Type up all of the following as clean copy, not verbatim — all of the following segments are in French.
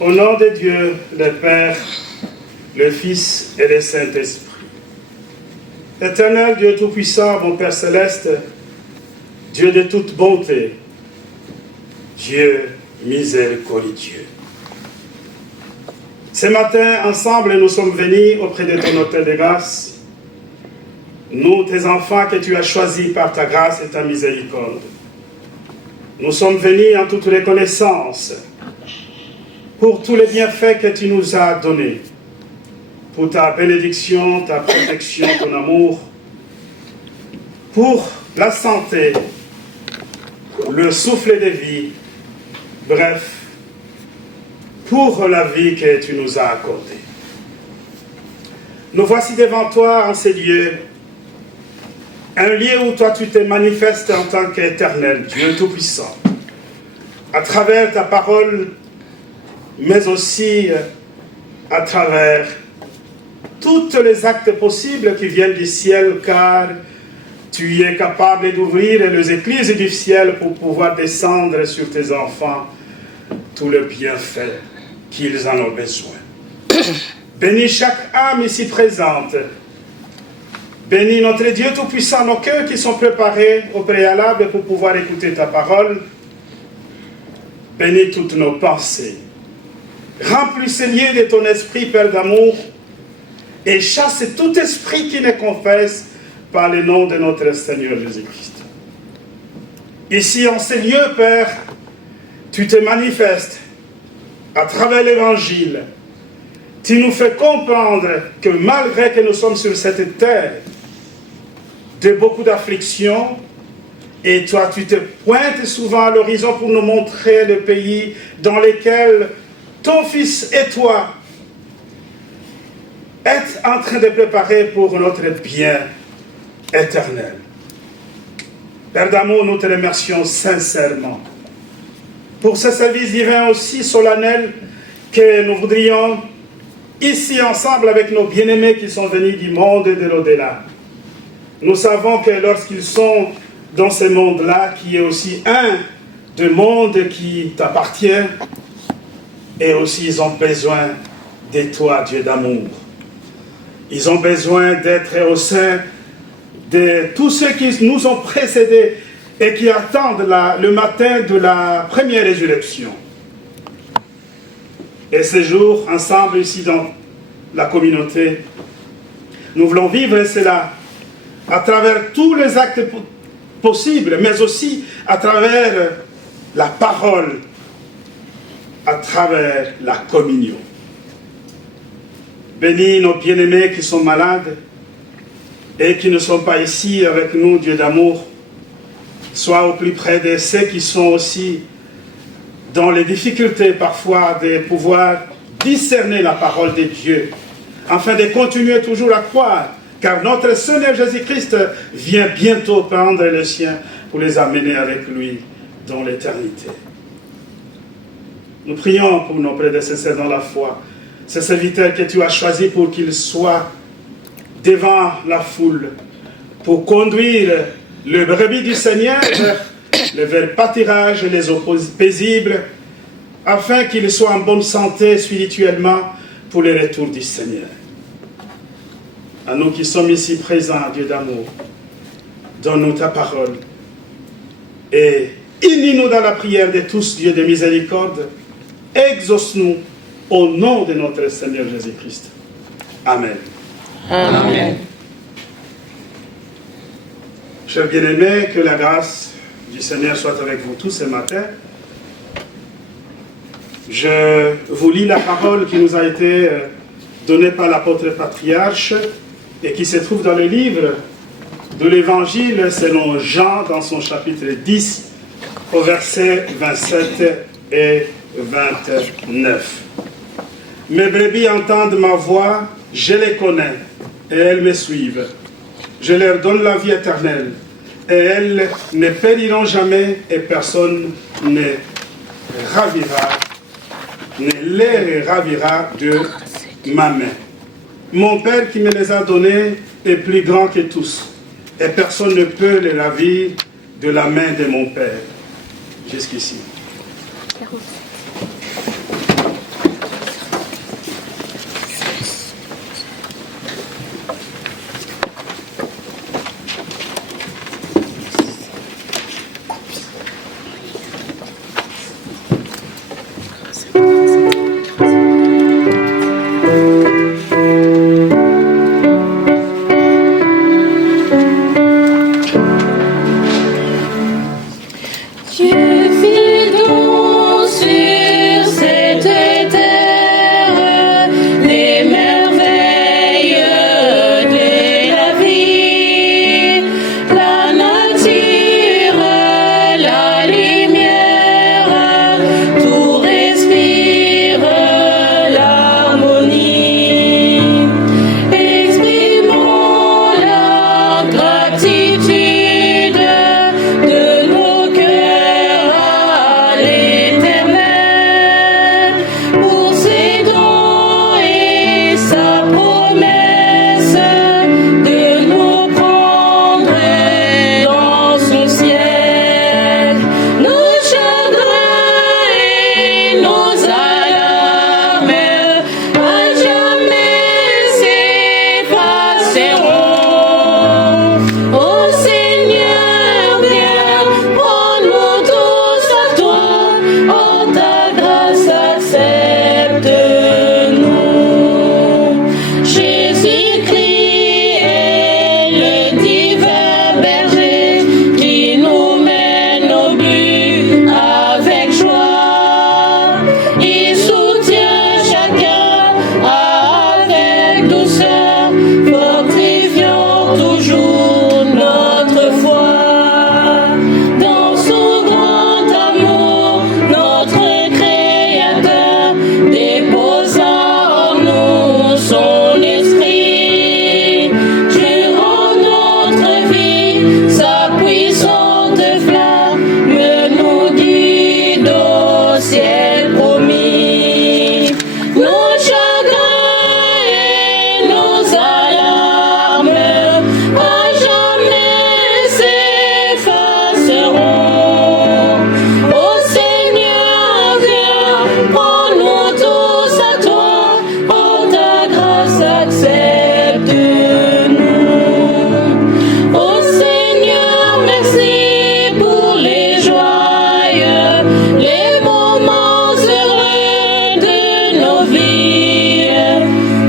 Au nom de Dieu, le Père, le Fils et le Saint-Esprit. Éternel Dieu Tout-Puissant, mon Père Céleste, Dieu de toute bonté, Dieu miséricordieux. Ce matin, ensemble, nous sommes venus auprès de ton autel de grâce, nous, tes enfants que tu as choisis par ta grâce et ta miséricorde. Nous sommes venus en toute reconnaissance pour tous les bienfaits que tu nous as donnés, pour ta bénédiction, ta protection, ton amour, pour la santé, le souffle de vie, bref, pour la vie que tu nous as accordée. Nous voici devant toi en ces lieux, un lieu où toi tu te manifestes en tant qu'éternel, Dieu Tout-Puissant, à travers ta parole, mais aussi à travers tous les actes possibles qui viennent du ciel, car tu es capable d'ouvrir les écluses du ciel pour pouvoir descendre sur tes enfants tout le bienfait qu'ils en ont besoin. Bénis chaque âme ici présente. Bénis notre Dieu Tout-Puissant, nos cœurs qui sont préparés au préalable pour pouvoir écouter ta parole. Bénis toutes nos pensées. Remplis ces lieux de ton esprit, Père d'amour, et chasse tout esprit qui ne confesse par le nom de notre Seigneur Jésus-Christ. Ici, en ces lieux, Père, tu te manifestes à travers l'Évangile. Tu nous fais comprendre que malgré que nous sommes sur cette terre de beaucoup d'afflictions, et toi, tu te pointes souvent à l'horizon pour nous montrer le pays dans lequel ton Fils et toi êtes en train de préparer pour notre bien éternel. Père d'amour, nous te remercions sincèrement pour ce service divin aussi solennel que nous voudrions ici ensemble avec nos bien-aimés qui sont venus du monde et de l'au-delà. Nous savons que lorsqu'ils sont dans ce monde-là, qui est aussi un des mondes qui t'appartient, et aussi ils ont besoin de toi, Dieu d'amour. Ils ont besoin d'être au sein de tous ceux qui nous ont précédés et qui attendent le matin de la première résurrection. Et ce jour, ensemble ici dans la communauté, nous voulons vivre cela à travers tous les actes possibles, mais aussi à travers la parole, à travers la communion. Bénis nos bien-aimés qui sont malades et qui ne sont pas ici avec nous, Dieu d'amour. Sois au plus près de ceux qui sont aussi dans les difficultés parfois de pouvoir discerner la parole de Dieu, afin de continuer toujours à croire, car notre Seigneur Jésus-Christ vient bientôt prendre les siens pour les amener avec lui dans l'éternité. Nous prions pour nos prédécesseurs dans la foi, ces serviteurs que tu as choisis pour qu'ils soient devant la foule, pour conduire le brebis du Seigneur vers le pâturage, les eaux paisibles, afin qu'ils soient en bonne santé spirituellement pour le retour du Seigneur. À nous qui sommes ici présents, Dieu d'amour, donne-nous ta parole et unis-nous dans la prière de tous, Dieu de miséricorde. Exauce-nous au nom de notre Seigneur Jésus-Christ. Amen. Amen. Chers bien-aimés, que la grâce du Seigneur soit avec vous tous ce matin. Je vous lis la parole qui nous a été donnée par l'apôtre patriarche et qui se trouve dans le livre de l'Évangile selon Jean dans son chapitre 10 au verset 27 et 29. Mes brebis entendent ma voix, je les connais et elles me suivent. Je leur donne la vie éternelle et elles ne périront jamais et personne ne les ravira de ma main. Mon Père qui me les a donnés est plus grand que tous et personne ne peut les ravir de la main de mon Père. Jusqu'ici.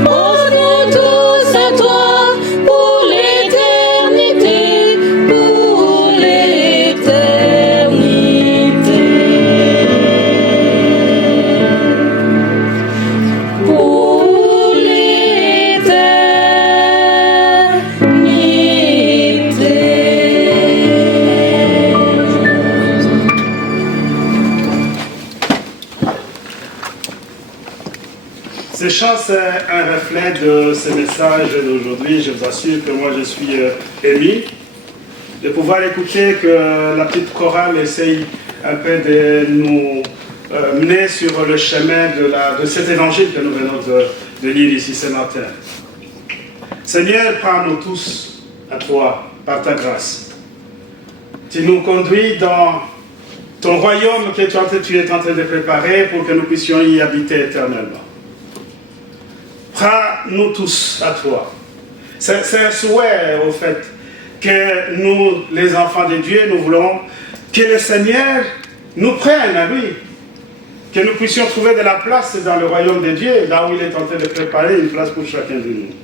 Pose-nous tous à toi pour l'éternité, pour l'éternité. Pour Ces chants, c'est un reflet de ce message d'aujourd'hui. Je vous assure que moi, je suis ému de pouvoir écouter que la petite chorale essaye un peu de nous mener sur le chemin de cet évangile que nous venons de lire ici ce matin. Seigneur, prends-nous tous à toi par ta grâce. Tu nous conduis dans ton royaume que tu es en train de préparer pour que nous puissions y habiter éternellement. Prends-nous tous à toi. C'est un souhait, au fait, que nous, les enfants de Dieu, nous voulons que le Seigneur nous prenne à lui. Que nous puissions trouver de la place dans le royaume de Dieu, là où il est en train de préparer une place pour chacun de nous.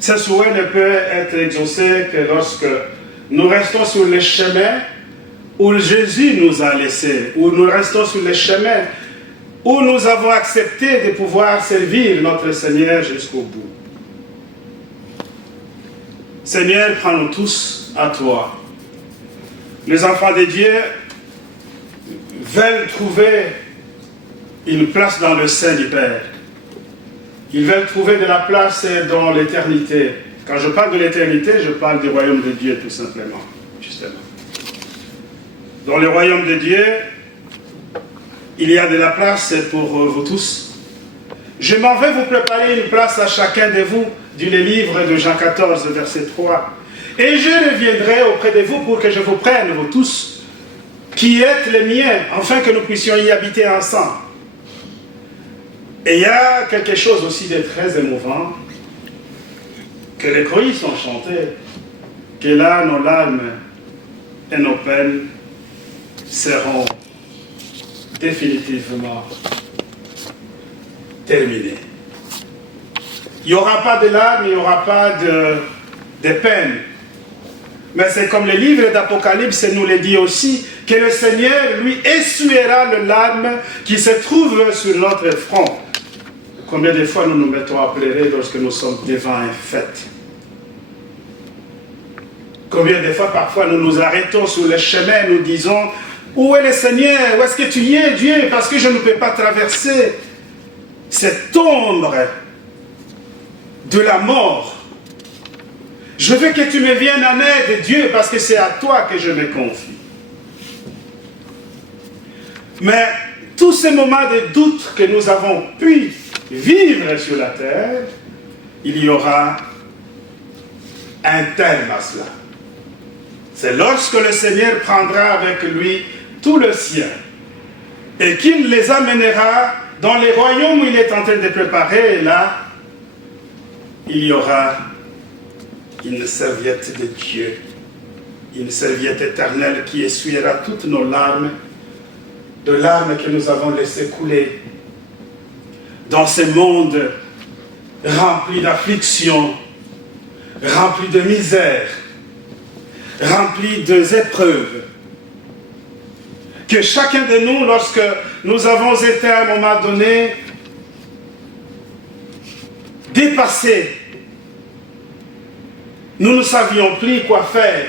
Ce souhait ne peut être exaucé que lorsque nous restons sur le chemin où Jésus nous a laissés, où nous restons sur le chemin où nous avons accepté de pouvoir servir notre Seigneur jusqu'au bout. Seigneur, prends-nous tous à toi. Les enfants de Dieu veulent trouver une place dans le sein du Père. Ils veulent trouver de la place dans l'éternité. Quand je parle de l'éternité, je parle du royaume de Dieu, tout simplement, justement. Dans le royaume de Dieu, il y a de la place pour vous tous. Je m'en vais vous préparer une place à chacun de vous, du livre de Jean 14, verset 3. Et je reviendrai auprès de vous pour que je vous prenne, vous tous, qui êtes les miens, afin que nous puissions y habiter ensemble. Et il y a quelque chose aussi de très émouvant, que les choristes ont chanté, que là, nos larmes et nos peines seront définitivement terminées. Il n'y aura pas de larmes, il n'y aura pas de peine. Mais c'est comme le livre d'Apocalypse nous le dit aussi, que le Seigneur, lui, essuiera le larme qui se trouve sur notre front. Combien de fois nous nous mettons à pleurer lorsque nous sommes devant un fait? Combien de fois parfois nous nous arrêtons sur le chemin, nous disons, où est le Seigneur? Où est-ce que tu y es, Dieu? Parce que je ne peux pas traverser cette ombre de la mort. Je veux que tu me viennes en aide, Dieu, parce que c'est à toi que je me confie. Mais tous ces moments de doute que nous avons pu vivre sur la terre, il y aura un terme à cela. C'est lorsque le Seigneur prendra avec lui tout le sien et qu'il les amènera dans les royaumes où il est en train de préparer. Et là, il y aura une serviette de Dieu, une serviette éternelle qui essuiera toutes nos larmes, de larmes que nous avons laissées couler dans ce monde rempli d'affliction, rempli de misère, rempli d'épreuves. Que chacun de nous, lorsque nous avons été à un moment donné dépassés, nous ne savions plus quoi faire.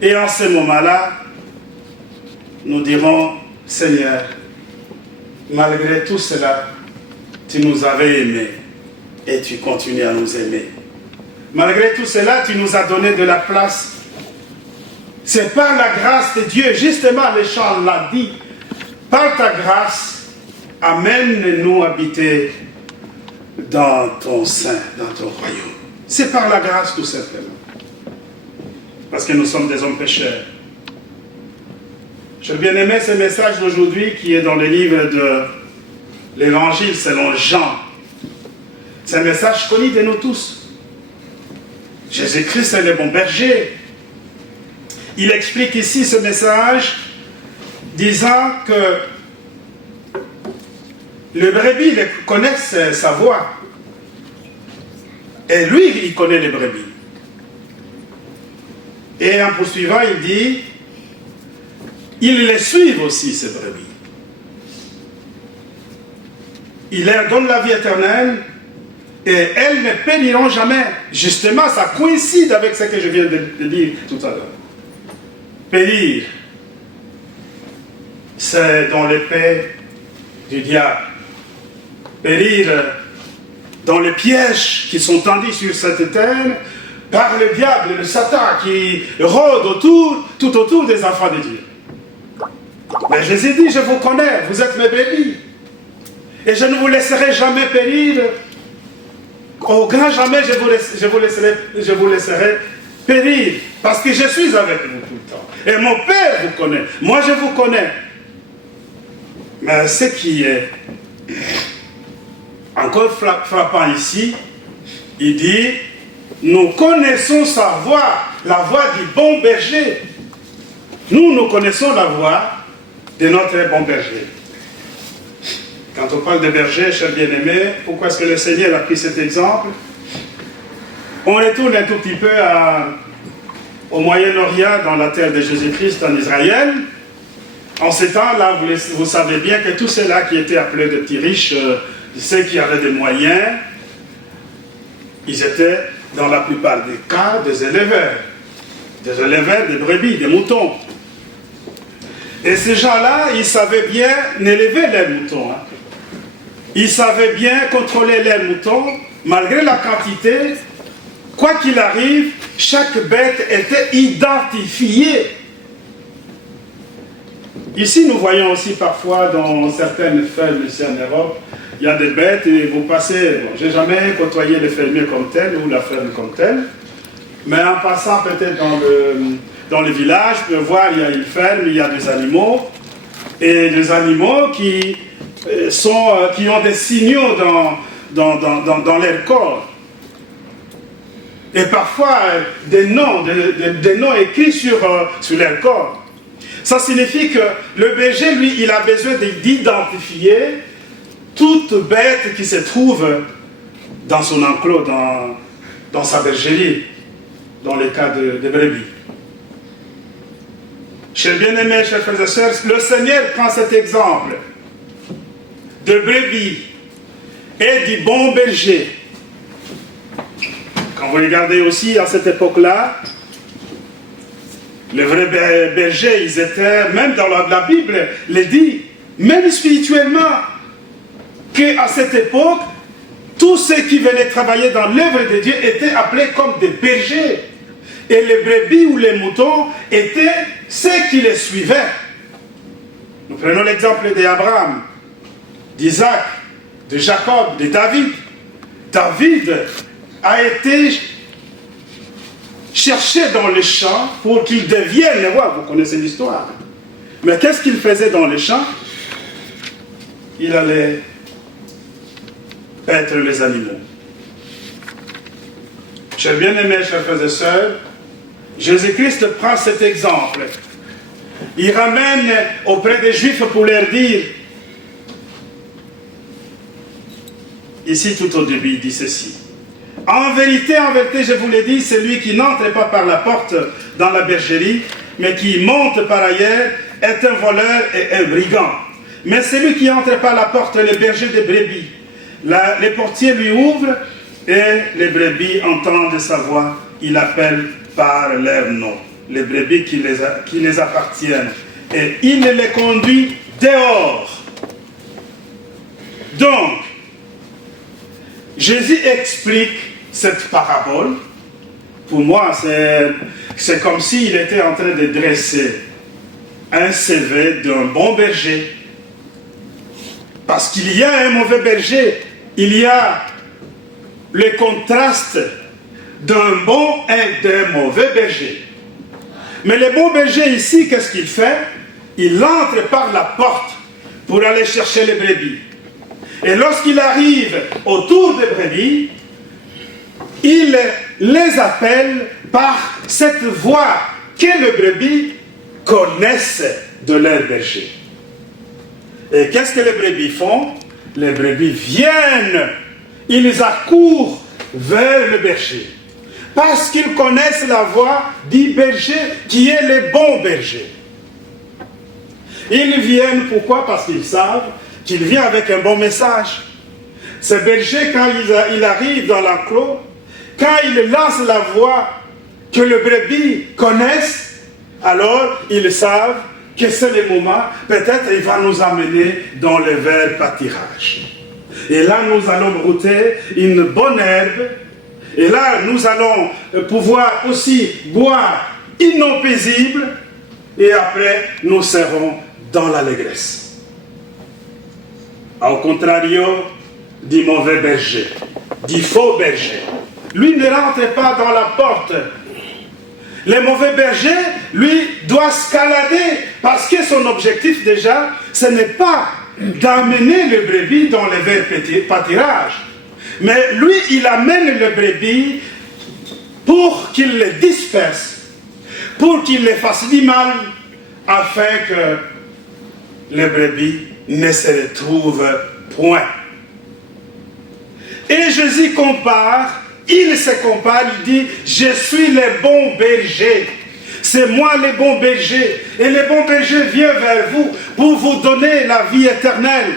Et en ce moment-là, nous dirons, Seigneur, malgré tout cela, tu nous avais aimés et tu continues à nous aimer. Malgré tout cela, tu nous as donné de la place. C'est par la grâce de Dieu, justement, le chant l'a dit, par ta grâce, amène-nous habiter dans ton sein, dans ton royaume. C'est par la grâce tout simplement. Parce que nous sommes des hommes pécheurs. J'ai bien aimé ce message d'aujourd'hui qui est dans le livre de l'Évangile selon Jean. C'est un message connu de nous tous. Jésus-Christ est le bon berger. Il explique ici ce message disant que Les brebis connaissent sa voix. Et lui, il connaît les brebis. Et en poursuivant, il dit, ils les suivent aussi, ces brebis. Il leur donne la vie éternelle et elles ne périront jamais. Justement, ça coïncide avec ce que je viens de dire tout à l'heure. Périr, c'est dans l'épée du diable. Périr dans les pièges qui sont tendus sur cette terre par le diable, le Satan qui rôde tout autour des enfants de Dieu. Mais Jésus dit, je vous connais, vous êtes mes brebis. Et je ne vous laisserai jamais périr. Au grand jamais, je vous laisserai périr. Parce que je suis avec vous tout le temps. Et mon Père vous connaît. Moi, je vous connais. Mais ce qui est encore frappant ici, il dit, nous connaissons sa voix, la voix du bon berger. Nous connaissons la voix de notre bon berger. Quand on parle de berger, chers bien-aimés, pourquoi est-ce que le Seigneur a pris cet exemple? On retourne un tout petit peu au Moyen-Orient, dans la terre de Jésus-Christ, en Israël. En ces temps-là, vous savez bien que tous ceux-là qui étaient appelés des petits riches, ceux qui avaient des moyens, ils étaient, dans la plupart des cas, des éleveurs de brebis, des moutons. Et ces gens-là, ils savaient bien élever les moutons. Ils savaient bien contrôler les moutons, malgré la quantité. Quoi qu'il arrive, chaque bête était identifiée. Ici, nous voyons aussi parfois dans certaines fermes ici en Europe, il y a des bêtes et vous passez, bon, je n'ai jamais côtoyé le fermier comme tel ou la ferme comme telle, mais en passant peut-être dans le village, vous pouvez voir, il y a une ferme, il y a des animaux, et des animaux qui ont des signaux dans leur corps. Et parfois des noms écrits sur leur corps. Ça signifie que le berger, lui, il a besoin d'identifier toute bête qui se trouve dans son enclos, dans sa bergerie, dans le cas de brebis. Chers bien-aimés, chers frères et sœurs, le Seigneur prend cet exemple de brebis et du bon berger. Quand vous regardez aussi à cette époque-là, les vrais bergers, ils étaient, même dans la Bible, le dit, même spirituellement, qu'à cette époque, tous ceux qui venaient travailler dans l'œuvre de Dieu étaient appelés comme des bergers. Et les brebis ou les moutons étaient ceux qui les suivaient. Nous prenons l'exemple d'Abraham, d'Isaac, de Jacob, de David. David a été cherché dans les champs pour qu'il devienne roi. Vous connaissez l'histoire. Mais qu'est-ce qu'il faisait dans les champs? Il allait paître les animaux. Chers bien-aimés, chers frères et sœurs, Jésus-Christ prend cet exemple. Il ramène auprès des Juifs pour leur dire, ici tout au début, il dit ceci. En vérité, je vous l'ai dit, celui qui n'entre pas par la porte dans la bergerie, mais qui monte par ailleurs, est un voleur et un brigand. Mais celui qui entre par la porte, le berger des brebis, les portiers lui ouvrent et les brebis entendent sa voix. Il appelle par leur nom, les brebis qui les appartiennent. Et il les conduit dehors. Donc, Jésus explique cette parabole. Pour moi, c'est comme s'il était en train de dresser un CV d'un bon berger. Parce qu'il y a un mauvais berger, il y a le contraste d'un bon et d'un mauvais berger. Mais le bon berger ici, qu'est-ce qu'il fait? Il entre par la porte pour aller chercher les brebis. Et lorsqu'il arrive autour des brebis, il les appelle par cette voix que les brebis connaissent de leur berger. Et qu'est-ce que les brebis font? les brebis viennent, ils accourent vers le berger. Parce qu'ils connaissent la voix du berger qui est le bon berger. Ils viennent, pourquoi? Parce qu'ils savent qu'il vient avec un bon message. Ce berger, quand il arrive dans l'enclos, quand il lance la voix que le brebis connaissent, alors ils savent que c'est le moment, peut-être il va nous amener dans le vert pâturage. Et là, nous allons brouter une bonne herbe. Et là, nous allons pouvoir aussi boire une eau paisible. Et après, nous serons dans l'allégresse. Au contrario du mauvais berger, du faux berger. Lui ne rentre pas dans la porte. Le mauvais berger, lui, doit escalader parce que son objectif déjà, ce n'est pas d'amener le brebis dans le vert pâturage. Mais lui, il amène le brebis pour qu'il le disperse, pour qu'il le fasse du mal, afin que le brebis ne se retrouve point. Et Jésus il se compare, il dit, je suis le bon berger. C'est moi le bon berger. Et le bon berger vient vers vous pour vous donner la vie éternelle.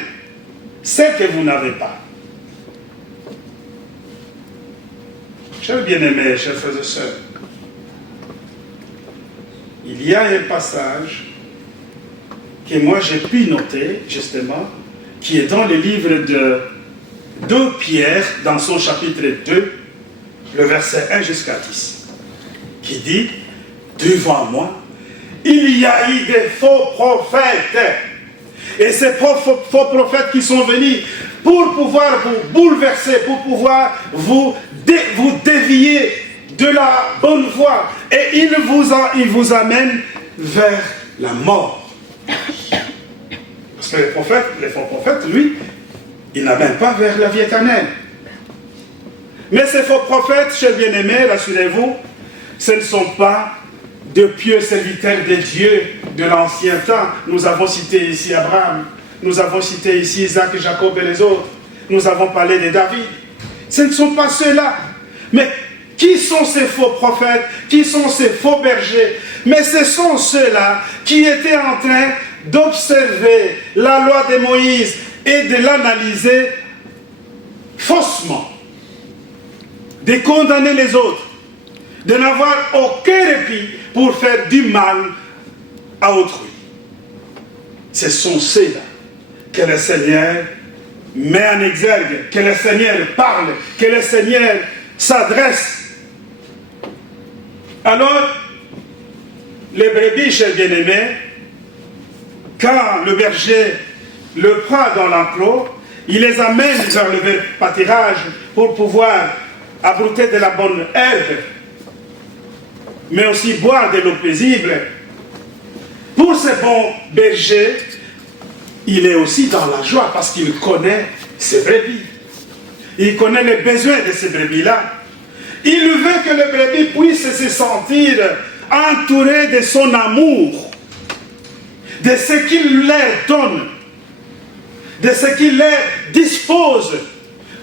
Celle que vous n'avez pas. Chers bien-aimés, chers frères et sœurs, il y a un passage que moi j'ai pu noter, justement, qui est dans le livre de 2 Pierre, dans son chapitre 2, le verset 1 jusqu'à 10, qui dit, devant moi, il y a eu des faux prophètes. Et ces faux prophètes qui sont venus pour pouvoir vous bouleverser, pour pouvoir vous dévier de la bonne voie. Et ils vous amènent vers la mort. Parce que les faux prophètes, lui, ils n'amènent pas vers la vie éternelle. Mais ces faux prophètes, chers bien-aimés, rassurez-vous, ce ne sont pas de pieux serviteurs de Dieu de l'ancien temps. Nous avons cité ici Abraham, nous avons cité ici Isaac, Jacob et les autres. Nous avons parlé de David. Ce ne sont pas ceux-là. Mais qui sont ces faux prophètes? Qui sont ces faux bergers? Mais ce sont ceux-là qui étaient en train d'observer la loi de Moïse et de l'analyser faussement, de condamner les autres, de n'avoir aucun répit pour faire du mal à autrui. Ce sont ceux-là que le Seigneur met en exergue, que le Seigneur parle, que le Seigneur s'adresse. Alors, les brebis, chers bien-aimés, quand le berger le prend dans l'enclos, il les amène vers le pâturage pour pouvoir abrouter de la bonne herbe, mais aussi boire de l'eau paisible. Pour ce bon berger, il est aussi dans la joie parce qu'il connaît ses brebis. Il connaît les besoins de ces brebis-là. Il veut que le brebis puisse se sentir entouré de son amour, de ce qu'il leur donne, de ce qu'il leur dispose,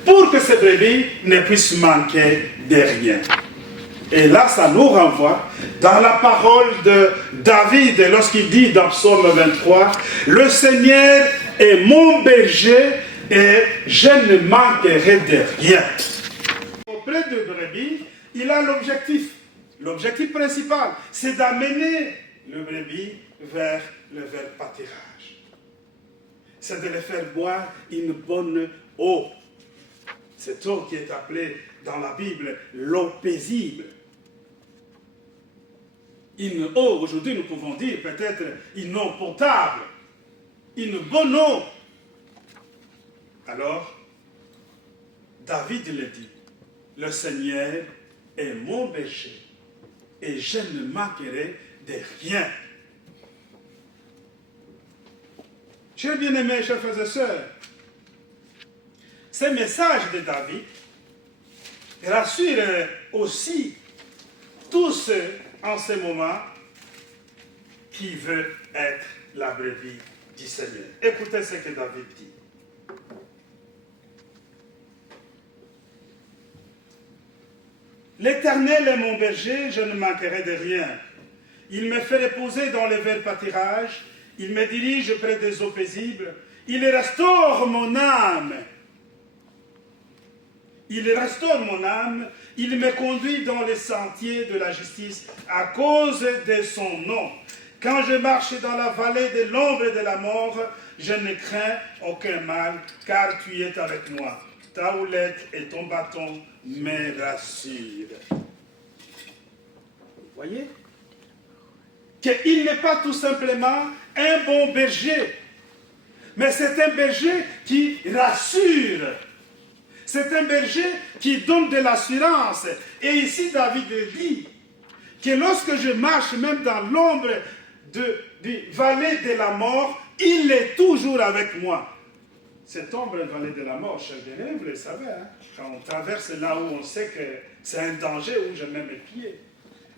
pour que ces brebis ne puissent manquer de rien. Et là, ça nous renvoie dans la parole de David, lorsqu'il dit dans Psaume 23, « Le Seigneur est mon berger et je ne manquerai de rien. » Auprès de brebis, il a l'objectif. L'objectif principal, c'est d'amener le brebis vers le vert pâturage. C'est de les faire boire une bonne eau. Cette eau qui est appelée dans la Bible l'eau paisible. Une eau, aujourd'hui nous pouvons dire peut-être une eau potable, une bonne eau. Alors, David le dit, le Seigneur est mon berger et je ne manquerai de rien. Chers bien-aimés, chers frères et sœurs, ce message de David rassure aussi tous ceux en ce moment qui veulent être la brebis du Seigneur. Écoutez ce que David dit. L'Éternel est mon berger, je ne manquerai de rien. Il me fait reposer dans les verts pâtirages, il me dirige près des eaux paisibles, il restaure mon âme. Il restaure mon âme, il me conduit dans les sentiers de la justice à cause de son nom. Quand je marche dans la vallée de l'ombre de la mort, je ne crains aucun mal, car tu es avec moi. Ta houlette et ton bâton me rassurent. Vous voyez? Qu'il n'est pas tout simplement un bon berger, mais c'est un berger qui rassure. C'est un berger qui donne de l'assurance. Et ici, David dit que lorsque je marche même dans l'ombre du vallée de la mort, il est toujours avec moi. Cette ombre de vallée de la mort, chers bien-aimés, vous le savez, hein, quand on traverse là où on sait que c'est un danger, où je mets mes pieds.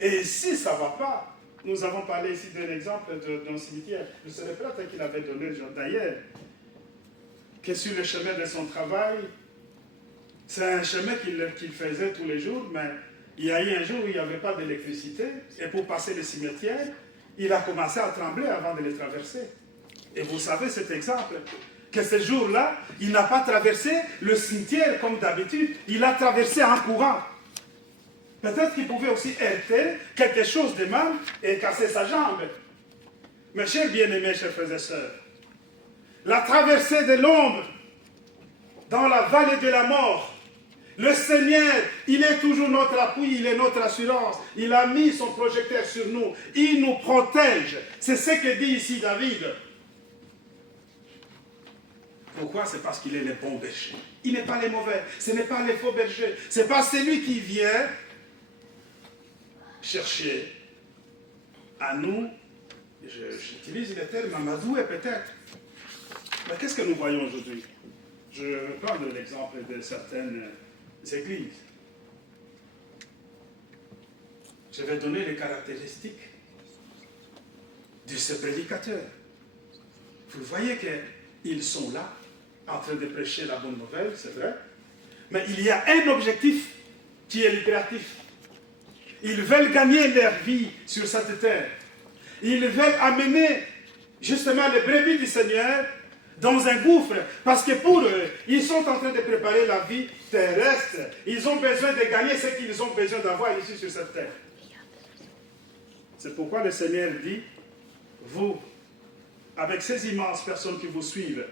Et ici, ça ne va pas. Nous avons parlé ici d'un exemple d'un cimetière. Je ne sais pas qu'il avait donné le jour d'ailleurs, que sur le chemin de son travail, c'est un chemin qu'il faisait tous les jours, mais il y a eu un jour où il n'y avait pas d'électricité, et pour passer le cimetière, il a commencé à trembler avant de le traverser. Et vous savez cet exemple, que ce jour-là, il n'a pas traversé le cimetière comme d'habitude, il a traversé en courant. Peut-être qu'il pouvait aussi heurter quelque chose de mal et casser sa jambe. Mes chers bien-aimés, chers frères et sœurs, la traversée de l'ombre dans la vallée de la mort, le Seigneur, il est toujours notre appui, il est notre assurance. Il a mis son projecteur sur nous. Il nous protège. C'est ce que dit ici David. Pourquoi? C'est parce qu'il est le bon berger. Il n'est pas le mauvais. Ce n'est pas le faux berger. Ce n'est pas celui qui vient chercher à nous, j'utilise le terme amadouer peut-être. Mais qu'est-ce que nous voyons aujourd'hui? Je vais prendre l'exemple de certaines églises. Je vais donner les caractéristiques de ce prédicateur. Vous voyez qu'ils sont là, en train de prêcher la bonne nouvelle, c'est vrai, mais il y a un objectif qui est lucratif. Ils veulent gagner leur vie sur cette terre. Ils veulent amener justement les brebis du Seigneur dans un gouffre, parce que pour eux, ils sont en train de préparer la vie terrestre. Ils ont besoin de gagner ce qu'ils ont besoin d'avoir ici sur cette terre. C'est pourquoi le Seigneur dit, vous, avec ces immenses personnes qui vous suivent,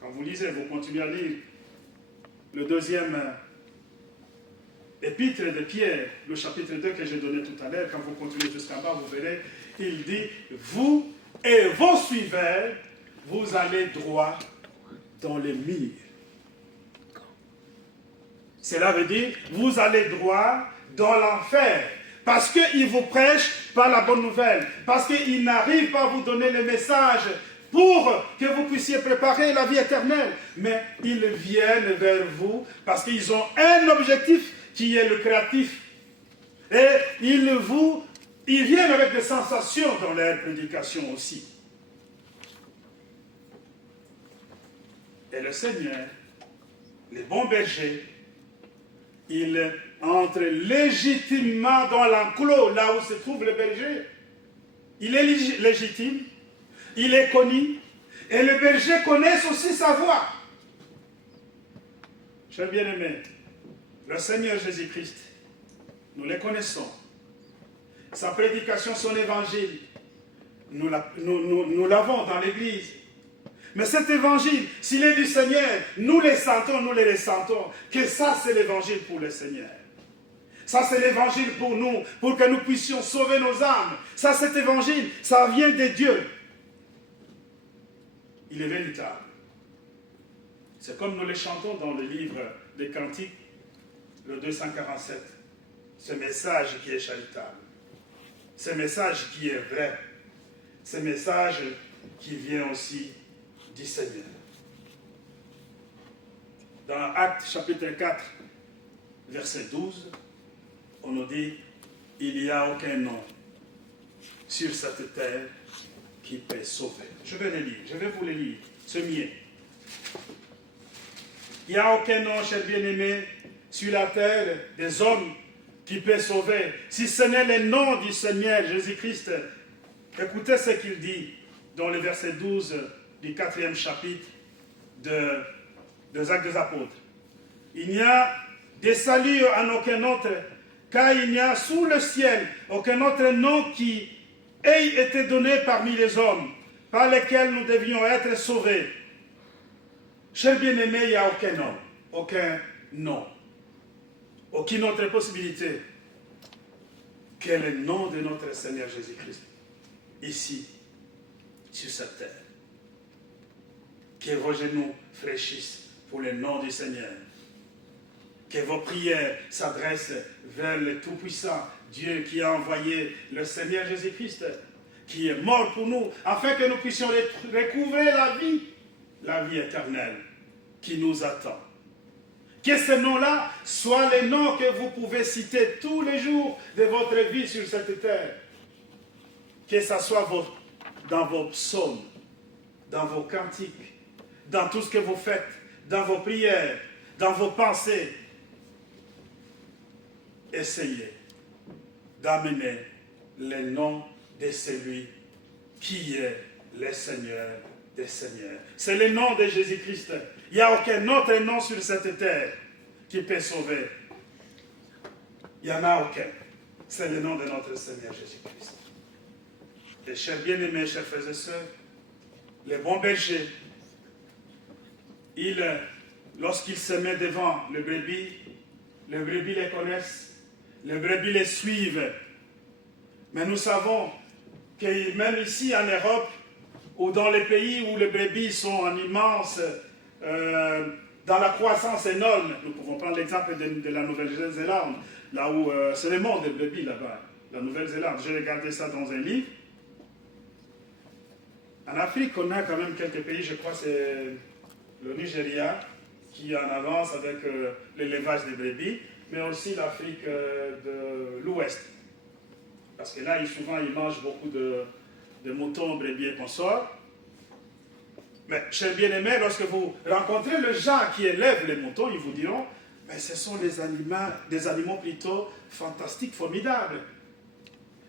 quand vous lisez, vous continuez à lire le deuxième épître de Pierre, le chapitre 2 que j'ai donné tout à l'heure, quand vous continuez jusqu'en bas, vous verrez, il dit, vous et vos suiveurs, vous allez droit dans les murs. Cela veut dire, vous allez droit dans l'enfer. Parce qu'ils vous prêchent pas la bonne nouvelle. Parce qu'ils n'arrivent pas à vous donner le message pour que vous puissiez préparer la vie éternelle. Mais ils viennent vers vous parce qu'ils ont un objectif qui est lucratif. Et ils viennent avec des sensations dans leur prédication aussi. Et le Seigneur, le bon berger, il entre légitimement dans l'enclos, là où se trouve le berger. Il est légitime, il est connu, et le berger connaît aussi sa voix. Chers bien-aimés, le Seigneur Jésus-Christ, nous le connaissons. Sa prédication, son évangile, nous l'avons dans l'Église. Mais cet évangile, s'il est du Seigneur, nous le sentons, nous le ressentons, que ça c'est l'évangile pour le Seigneur. Ça c'est l'évangile pour nous, pour que nous puissions sauver nos âmes. Ça, cet évangile, ça vient de Dieu. Il est véritable. C'est comme nous le chantons dans le livre des Cantiques, le 247. Ce message qui est charitable. Ce message qui est vrai. Ce message qui vient aussi du Seigneur. Dans Actes chapitre 4, verset 12, on nous dit, il n'y a aucun nom sur cette terre qui peut sauver. Je vais le lire, je vais vous le lire, c'est mien. Il n'y a aucun nom, chers bien-aimés, sur la terre des hommes qui peut sauver, si ce n'est le nom du Seigneur Jésus-Christ. Écoutez ce qu'il dit dans le verset 12 du 4e chapitre des Actes des Apôtres. Il n'y a de salut en aucun autre, car il n'y a sous le ciel aucun autre nom qui ait été donné parmi les hommes, par lesquels nous devions être sauvés. Chers bien-aimés, il n'y a aucun nom, aucune autre possibilité que le nom de notre Seigneur Jésus-Christ, ici, sur cette terre. Que vos genoux fraîchissent pour le nom du Seigneur. Que vos prières s'adressent vers le Tout-Puissant, Dieu qui a envoyé le Seigneur Jésus-Christ, qui est mort pour nous, afin que nous puissions recouvrer la vie éternelle qui nous attend. Que ce nom-là soit le nom que vous pouvez citer tous les jours de votre vie sur cette terre. Que ce soit dans vos psaumes, dans vos cantiques, dans tout ce que vous faites, dans vos prières, dans vos pensées. Essayez d'amener le nom de celui qui est le Seigneur des Seigneurs. C'est le nom de Jésus-Christ. Il n'y a aucun autre nom sur cette terre qui peut sauver. Il n'y en a aucun. C'est le nom de notre Seigneur Jésus-Christ. Et chers bien-aimés, chers frères et sœurs, le bon berger, lorsqu'il se met devant les brebis les connaissent, les brebis les suivent. Mais nous savons que même ici en Europe, ou dans les pays où les brebis sont en immense, dans la croissance énorme, nous pouvons prendre l'exemple de la Nouvelle-Zélande, là où c'est le monde des brebis là-bas, la Nouvelle-Zélande. J'ai regardé ça dans un livre. En Afrique, on a quand même quelques pays, je crois c'est le Nigeria, qui est en avance avec l'élevage des brebis, mais aussi l'Afrique de l'Ouest. Parce que là, souvent, ils mangent beaucoup de moutons, brebis et consorts. Mais, chers bien-aimés, lorsque vous rencontrez les gens qui élèvent les moutons, ils vous diront, mais ce sont des animaux plutôt fantastiques, formidables.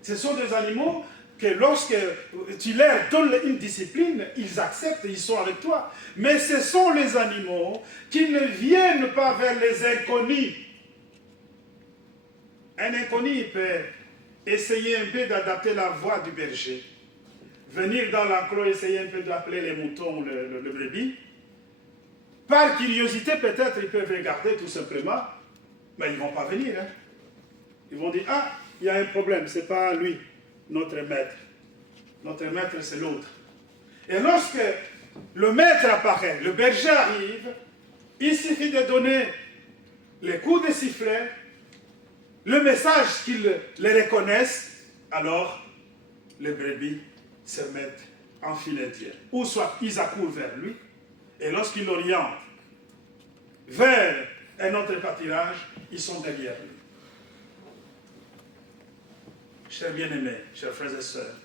Ce sont des animaux que lorsque tu leur donnes une discipline, ils acceptent, ils sont avec toi. Mais ce sont les animaux qui ne viennent pas vers les inconnus. Un inconnu, il peut essayer un peu d'adapter la voix du berger. Venir dans l'enclos, essayer un peu d'appeler les moutons ou le brebis. Par curiosité, peut-être, ils peuvent regarder tout simplement. Mais ils ne vont pas venir. Hein. Ils vont dire, ah, il y a un problème, ce n'est pas lui, notre maître. Notre maître, c'est l'autre. Et lorsque le maître apparaît, le berger arrive, il suffit de donner les coups de sifflet, le message qu'ils les reconnaissent, alors les brebis se mettent en filet d'hier. Ou soit ils accourent vers lui, et lorsqu'il l'oriente vers un autre pâturage, ils sont derrière lui. Chers bien-aimés, chers frères et sœurs,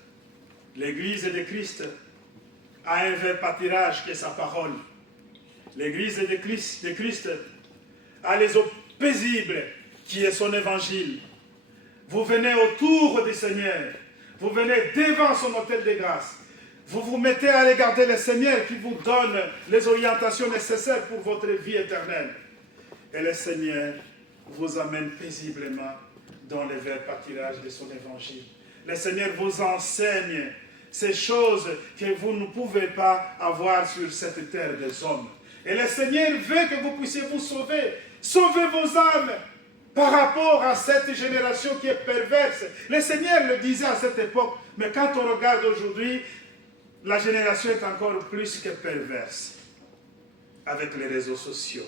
l'Église de Christ a un vrai pâturage qui est sa parole. L'Église de Christ a les eaux paisibles qui est son évangile. Vous venez autour du Seigneur, vous venez devant son autel de grâce, vous vous mettez à regarder le Seigneur qui vous donne les orientations nécessaires pour votre vie éternelle. Et le Seigneur vous amène paisiblement dans le vrai pâturage de son évangile. Le Seigneur vous enseigne ces choses que vous ne pouvez pas avoir sur cette terre des hommes. Et le Seigneur veut que vous puissiez vous sauver. Sauvez vos âmes par rapport à cette génération qui est perverse. Le Seigneur le disait à cette époque, mais quand on regarde aujourd'hui, la génération est encore plus que perverse avec les réseaux sociaux.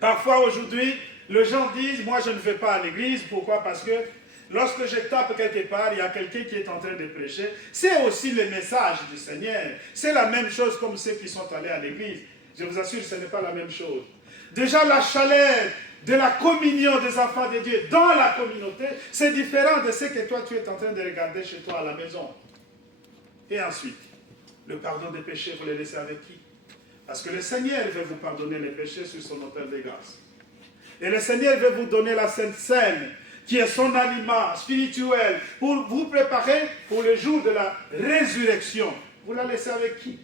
Parfois aujourd'hui, les gens disent, moi je ne vais pas à l'église, pourquoi? Parce que lorsque je tape quelque part, il y a quelqu'un qui est en train de prêcher. C'est aussi le message du Seigneur. C'est la même chose comme ceux qui sont allés à l'église. Je vous assure, ce n'est pas la même chose. Déjà, la chaleur de la communion des enfants de Dieu dans la communauté, c'est différent de ce que toi, tu es en train de regarder chez toi à la maison. Et ensuite, le pardon des péchés, vous le laissez avec qui? Parce que le Seigneur veut vous pardonner les péchés sur son autel de grâce. Et le Seigneur veut vous donner la Sainte Seine, qui est son aliment spirituel, pour vous préparer pour le jour de la résurrection. Vous la laissez avec qui?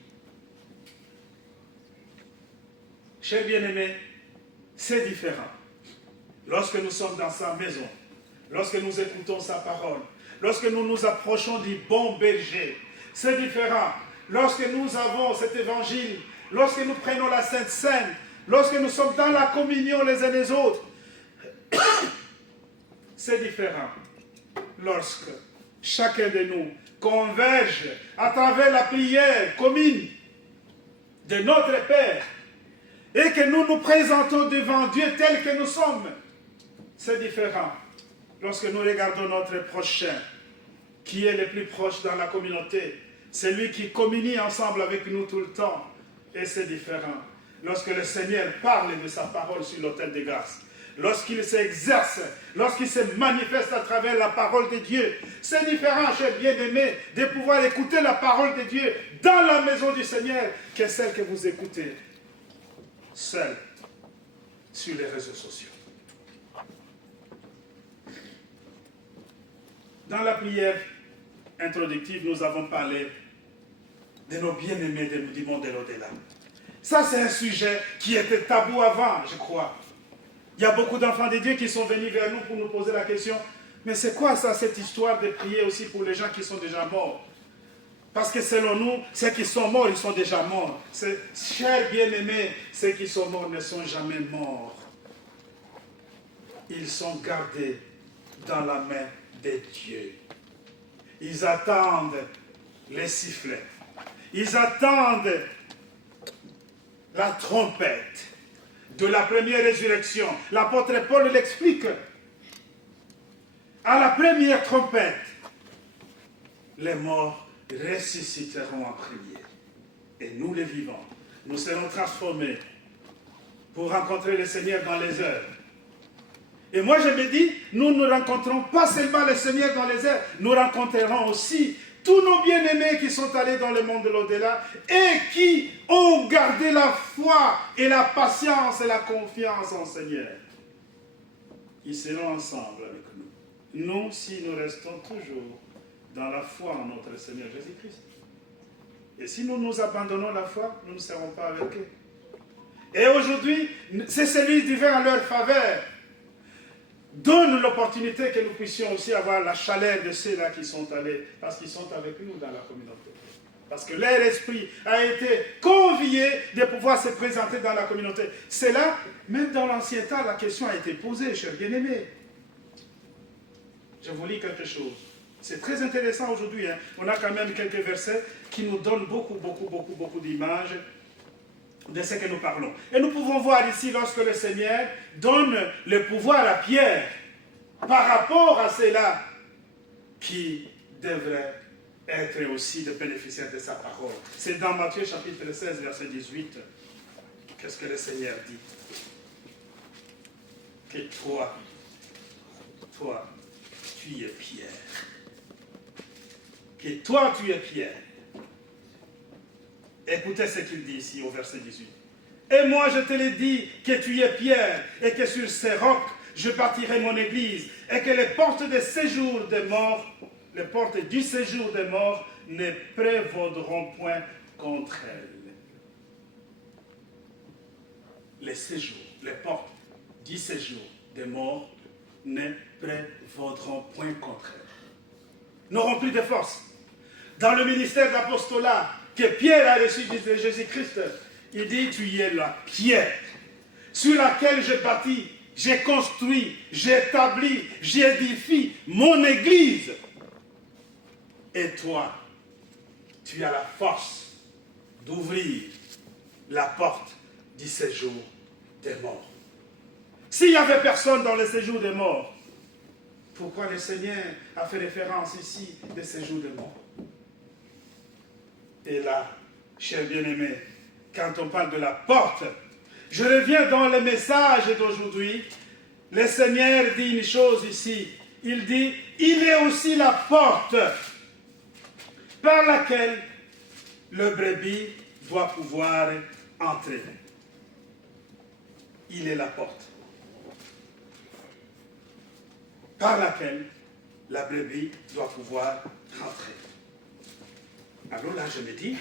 Chers bien-aimés, c'est différent. Lorsque nous sommes dans sa maison, lorsque nous écoutons sa parole, lorsque nous nous approchons du bon berger, c'est différent. Lorsque nous avons cet évangile, lorsque nous prenons la Sainte Seine, lorsque nous sommes dans la communion les uns les autres, c'est différent. Lorsque chacun de nous converge à travers la prière commune de notre Père et que nous nous présentons devant Dieu tel que nous sommes, c'est différent. Lorsque nous regardons notre prochain, qui est le plus proche dans la communauté, c'est lui qui communie ensemble avec nous tout le temps, et c'est différent. Lorsque le Seigneur parle de sa parole sur l'autel de grâce, lorsqu'il s'exerce, lorsqu'il se manifeste à travers la parole de Dieu, c'est différent, chers bien-aimés, de pouvoir écouter la parole de Dieu dans la maison du Seigneur que celle que vous écoutez seule sur les réseaux sociaux. Dans la prière introductive, nous avons parlé de nos bien-aimés du monde de l'au-delà. Ça, c'est un sujet qui était tabou avant, je crois. Il y a beaucoup d'enfants de Dieu qui sont venus vers nous pour nous poser la question, mais c'est quoi ça, cette histoire de prier aussi pour les gens qui sont déjà morts? Parce que selon nous, ceux qui sont morts, ils sont déjà morts. Chers bien-aimés, ceux qui sont morts ne sont jamais morts. Ils sont gardés dans la main de Dieu. Ils attendent les sifflets. Ils attendent la trompette de la première résurrection. L'apôtre Paul l'explique. À la première trompette, les morts ressusciteront en premier. Et nous, les vivants, nous serons transformés pour rencontrer le Seigneur dans les heures. Et moi, je me dis, nous ne rencontrons pas seulement le Seigneur dans les airs, nous rencontrerons aussi tous nos bien-aimés qui sont allés dans le monde de l'au-delà et qui ont gardé la foi et la patience et la confiance en Seigneur. Ils seront ensemble avec nous. Nous, si nous restons toujours dans la foi en notre Seigneur Jésus-Christ. Et si nous nous abandonnons la foi, nous ne serons pas avec eux. Et aujourd'hui, c'est celui divin à leur faveur. Donne l'opportunité que nous puissions aussi avoir la chaleur de ceux-là qui sont allés, parce qu'ils sont avec nous dans la communauté. Parce que leur esprit a été convié de pouvoir se présenter dans la communauté. C'est là, même dans l'ancien temps, la question a été posée, chers bien-aimés. Je vous lis quelque chose. C'est très intéressant aujourd'hui. Hein. On a quand même quelques versets qui nous donnent beaucoup d'images de ce que nous parlons. Et nous pouvons voir ici, lorsque le Seigneur donne le pouvoir à Pierre par rapport à ceux-là qui devraient être aussi des bénéficiaires de sa parole. C'est dans Matthieu chapitre 16, verset 18. Qu'est-ce que le Seigneur dit? Que toi, tu es Pierre. Que toi, tu es Pierre. Écoutez ce qu'il dit ici au verset 18. Et moi je te l'ai dit que tu es Pierre et que sur ces rocs je bâtirai mon église et que les portes de séjour des morts, les portes du séjour des morts ne prévaudront point contre elle. Les séjours, les portes du séjour des morts ne prévaudront point contre elle. N'auront plus de force. Dans le ministère d'apostolat que Pierre a reçu de Jésus-Christ, il dit, tu es la pierre sur laquelle je bâtis, j'ai construit, j'établis, j'édifie mon église. Et toi, tu as la force d'ouvrir la porte du séjour des morts. S'il n'y avait personne dans le séjour des morts, pourquoi le Seigneur a fait référence ici de séjour des morts? Et là, chers bien-aimés, quand on parle de la porte, je reviens dans le message d'aujourd'hui. Le Seigneur dit une chose ici. Il dit, il est aussi la porte par laquelle le brebis doit pouvoir entrer. Il est la porte. par laquelle la brebis doit pouvoir rentrer. Alors là, je me dis,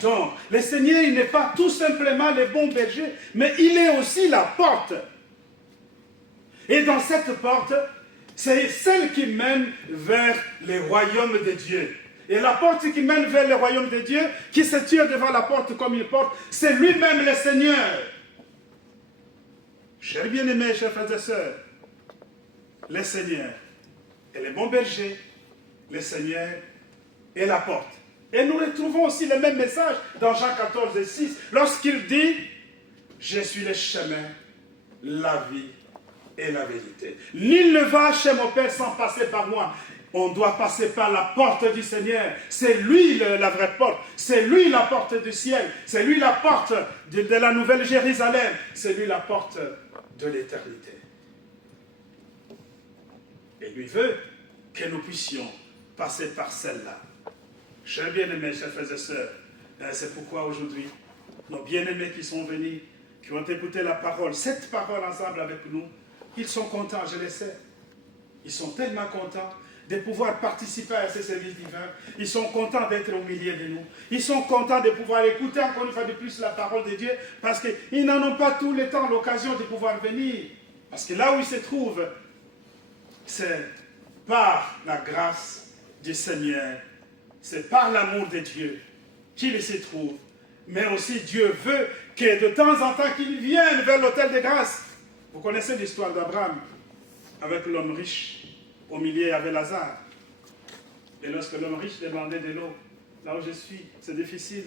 donc, le Seigneur, il n'est pas tout simplement le bon berger, mais il est aussi la porte. Et dans cette porte, c'est celle qui mène vers le royaume de Dieu. Et la porte qui mène vers le royaume de Dieu, qui se tient devant la porte comme une porte, c'est lui-même le Seigneur. Chers bien-aimés, chers frères et sœurs, le Seigneur est le bon berger, le Seigneur est la porte. Et nous retrouvons aussi le même message dans Jean 14 et 6, lorsqu'il dit « Je suis le chemin, la vie et la vérité. Nul ne va chez mon Père sans passer par moi. » On doit passer par la porte du Seigneur. C'est lui la vraie porte. C'est lui la porte du ciel. C'est lui la porte de la nouvelle Jérusalem. C'est lui la porte de l'éternité. Et lui veut que nous puissions passer par celle-là. Chers bien-aimés, chers frères et sœurs, c'est pourquoi aujourd'hui, nos bien-aimés qui sont venus, qui ont écouté la parole, cette parole ensemble avec nous, ils sont contents, je le sais. Ils sont tellement contents de pouvoir participer à ces services divins. Ils sont contents d'être au milieu de nous. Ils sont contents de pouvoir écouter encore une fois de plus la parole de Dieu, parce qu'ils n'en ont pas tout le temps l'occasion de pouvoir venir. Parce que là où ils se trouvent, c'est par la grâce du Seigneur, c'est par l'amour de Dieu qu'ils s'y trouvent. Mais aussi Dieu veut que de temps en temps qu'ils viennent vers l'autel de grâce. Vous connaissez l'histoire d'Abraham avec l'homme riche. Au milieu, il y avait Lazare. Et lorsque l'homme riche demandait de l'eau, là où je suis, c'est difficile.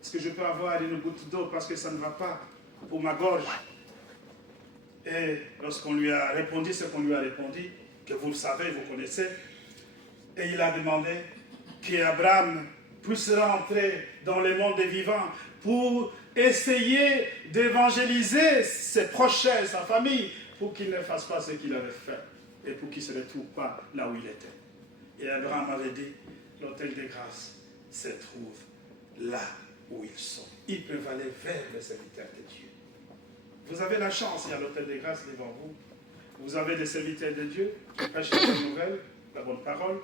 Est-ce que je peux avoir une goutte d'eau parce que ça ne va pas pour ma gorge? Et lorsqu'on lui a répondu ce qu'on lui a répondu, que vous le savez, vous connaissez, et il a demandé qu'Abraham puisse rentrer dans le monde des vivants pour essayer d'évangéliser ses prochains, sa famille, pour qu'il ne fasse pas ce qu'il avait fait et pour qu'il ne se retrouve pas là où il était. Et Abraham avait dit, l'autel de grâce se trouve là où ils sont. Ils peuvent aller vers les serviteurs de Dieu. Vous avez la chance, il y a l'autel de grâce devant vous. Vous avez des serviteurs de Dieu qui prêchent la bonne nouvelle, la bonne parole.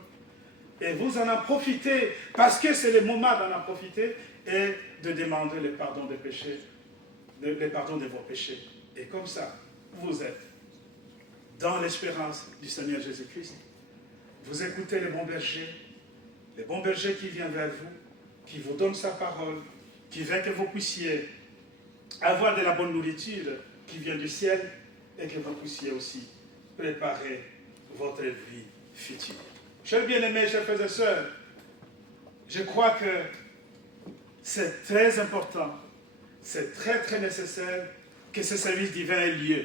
Et vous en profitez, parce que c'est le moment d'en profiter et de demander le pardon des péchés, le pardon de vos péchés. Et comme ça, vous êtes dans l'espérance du Seigneur Jésus-Christ. Vous écoutez le bon berger qui vient vers vous, qui vous donne sa parole, qui veut que vous puissiez avoir de la bonne nourriture qui vient du ciel et que vous puissiez aussi préparer votre vie future. Chers bien-aimés, chers frères et sœurs, je crois que c'est très important, c'est très très nécessaire que ce service divin ait lieu.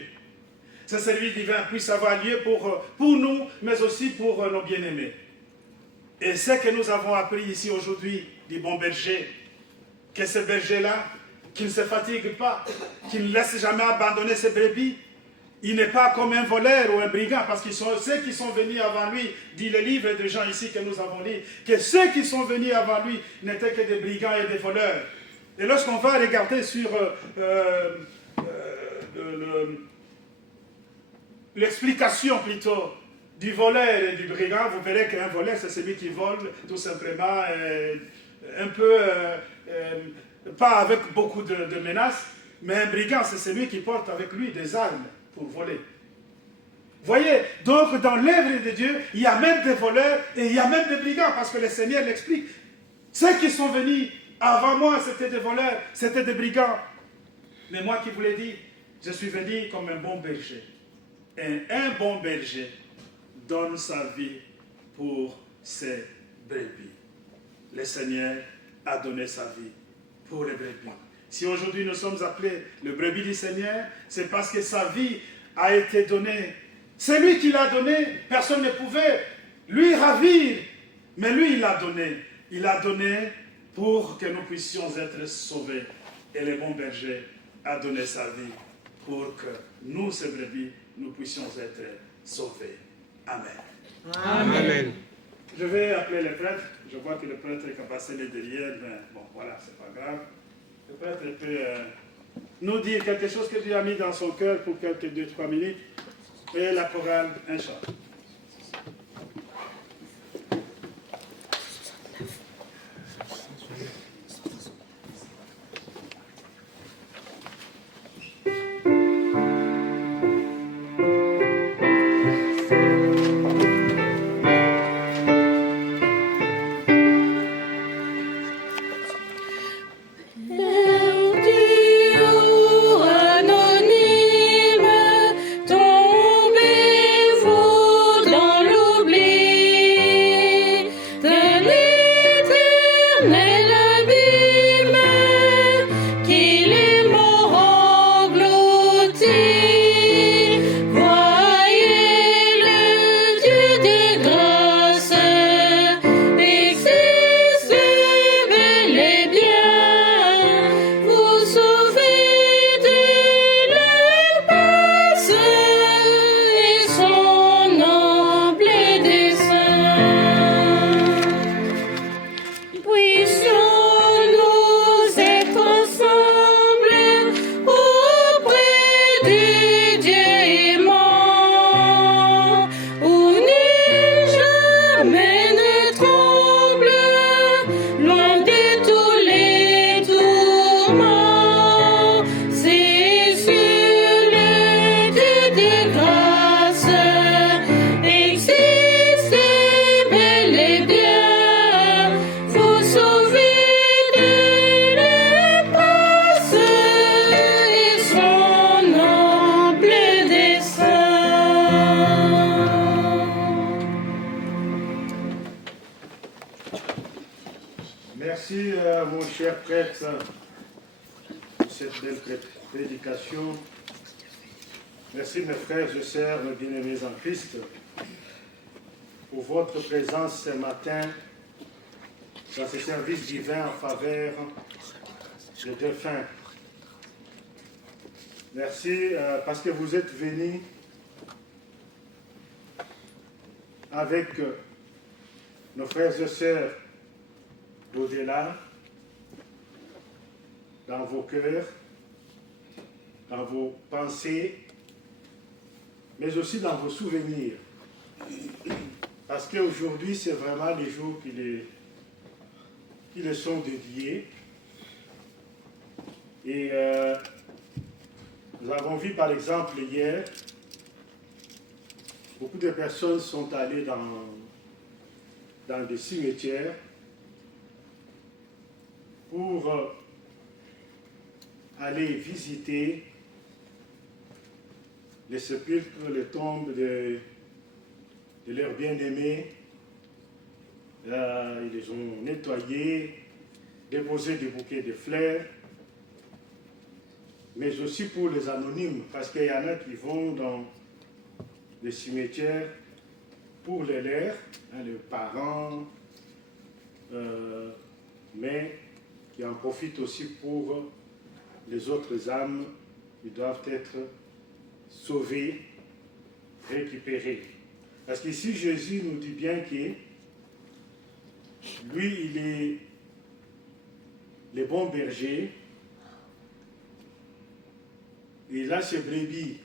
Ce service divin puisse avoir lieu pour nous, mais aussi pour nos bien-aimés. Et ce que nous avons appris ici aujourd'hui du bon berger, que ce berger-là, qui ne se fatigue pas, qui ne laisse jamais abandonner ses brebis, il n'est pas comme un voleur ou un brigand, parce que ceux qui sont venus avant lui, dit le livre de Jean ici que nous avons lu, que ceux qui sont venus avant lui n'étaient que des brigands et des voleurs. Et lorsqu'on va regarder sur l'explication plutôt du voleur et du brigand, vous verrez qu'un voleur, c'est celui qui vole tout simplement, un peu, pas avec beaucoup de menaces, mais un brigand, c'est celui qui porte avec lui des armes pour voler. Voyez, donc dans l'œuvre de Dieu, il y a même des voleurs et il y a même des brigands, parce que le Seigneur l'explique. Ceux qui sont venus avant moi, c'était des voleurs, c'était des brigands. Mais moi qui vous l'ai dit, je suis venu comme un bon berger. Et un bon berger donne sa vie pour ses brebis. Le Seigneur a donné sa vie pour les brebis. Si aujourd'hui nous sommes appelés le brebis du Seigneur, c'est parce que sa vie a été donnée. C'est lui qui l'a donné, personne ne pouvait lui ravir, mais lui il l'a donné. Il l'a donné pour que nous puissions être sauvés. Et le bon berger a donné sa vie pour que nous, ces brebis, nous puissions être sauvés. Amen. Amen. Je vais appeler le prêtre. Je vois que le prêtre est passé les derrière, mais bon, voilà, c'est pas grave. Le prêtre peut nous dire quelque chose que Dieu a mis dans son cœur pour quelques 2-3 minutes. Et la chorale, un chant. des diamants, où nul jamais ne tremble, loin de tous les tourments. C'est sur le Dieu de grâce, existe bel et bien, vous sauver de l'impasse et son noble dessein. Merci, mon cher prêtre, pour cette belle prédication. Merci, mes frères et sœurs, mes bien-aimés en Christ, pour votre présence ce matin dans ce service divin en faveur des défunts. Merci parce que vous êtes venus avec nos frères et sœurs d'au-delà, dans vos cœurs, dans vos pensées, mais aussi dans vos souvenirs. Parce qu'aujourd'hui, c'est vraiment les jours qui les sont dédiés. Et nous avons vu par exemple hier, beaucoup de personnes sont allées dans des cimetières pour aller visiter les sépulcres, les tombes de leurs bien-aimés. Ils les ont nettoyés, déposé des bouquets de fleurs, mais aussi pour les anonymes, parce qu'il y en a qui vont dans les cimetières pour les leurs, les parents, mais qui en profitent aussi pour les autres âmes qui doivent être sauvées, récupérées. Parce qu'ici, Jésus nous dit bien que lui, il est le bon berger. Il a ses brebis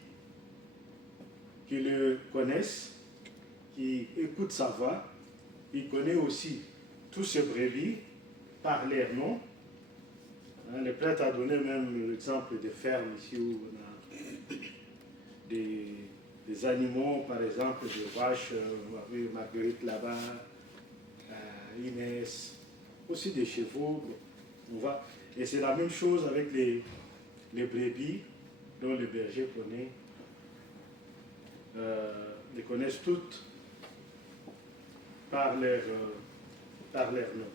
qui le connaissent, qui écoutent sa voix. Il connaît aussi tous ses brebis par leur nom. Le prêtre a donné même l'exemple des fermes ici où on a des animaux, par exemple des vaches, on a vu Marguerite là-bas, Inès, aussi des chevaux. On va, et c'est la même chose avec les brebis dont le berger connaît. Les connaissent toutes par leur nom.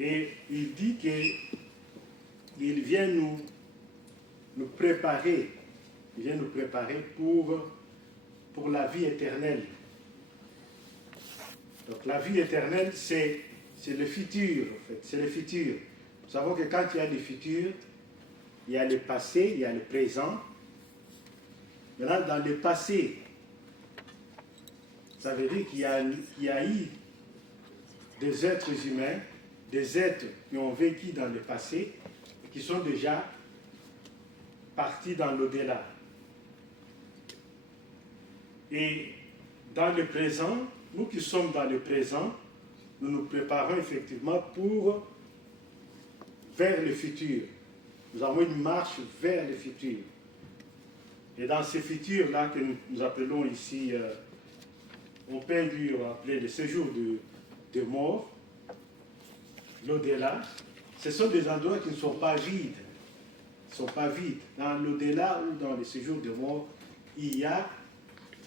Et il dit qu'il vient nous préparer, pour la vie éternelle. Donc la vie éternelle, c'est le futur, en fait, c'est le futur. Nous savons que quand il y a le futur, il y a le passé, il y a le présent. Maintenant, dans le passé, ça veut dire qu'il y a eu des êtres humains, des êtres qui ont vécu dans le passé, qui sont déjà partis dans l'au-delà. Et dans le présent, nous qui sommes dans le présent, nous nous préparons effectivement vers le futur. Nous avons une marche vers le futur. Et dans ce futur-là que nous appelons ici, on peut lui appeler le séjour de mort, l'au-delà, ce sont des endroits qui ne sont pas vides. Ils ne sont pas vides. Dans l'au-delà ou dans le séjour de mort, il y a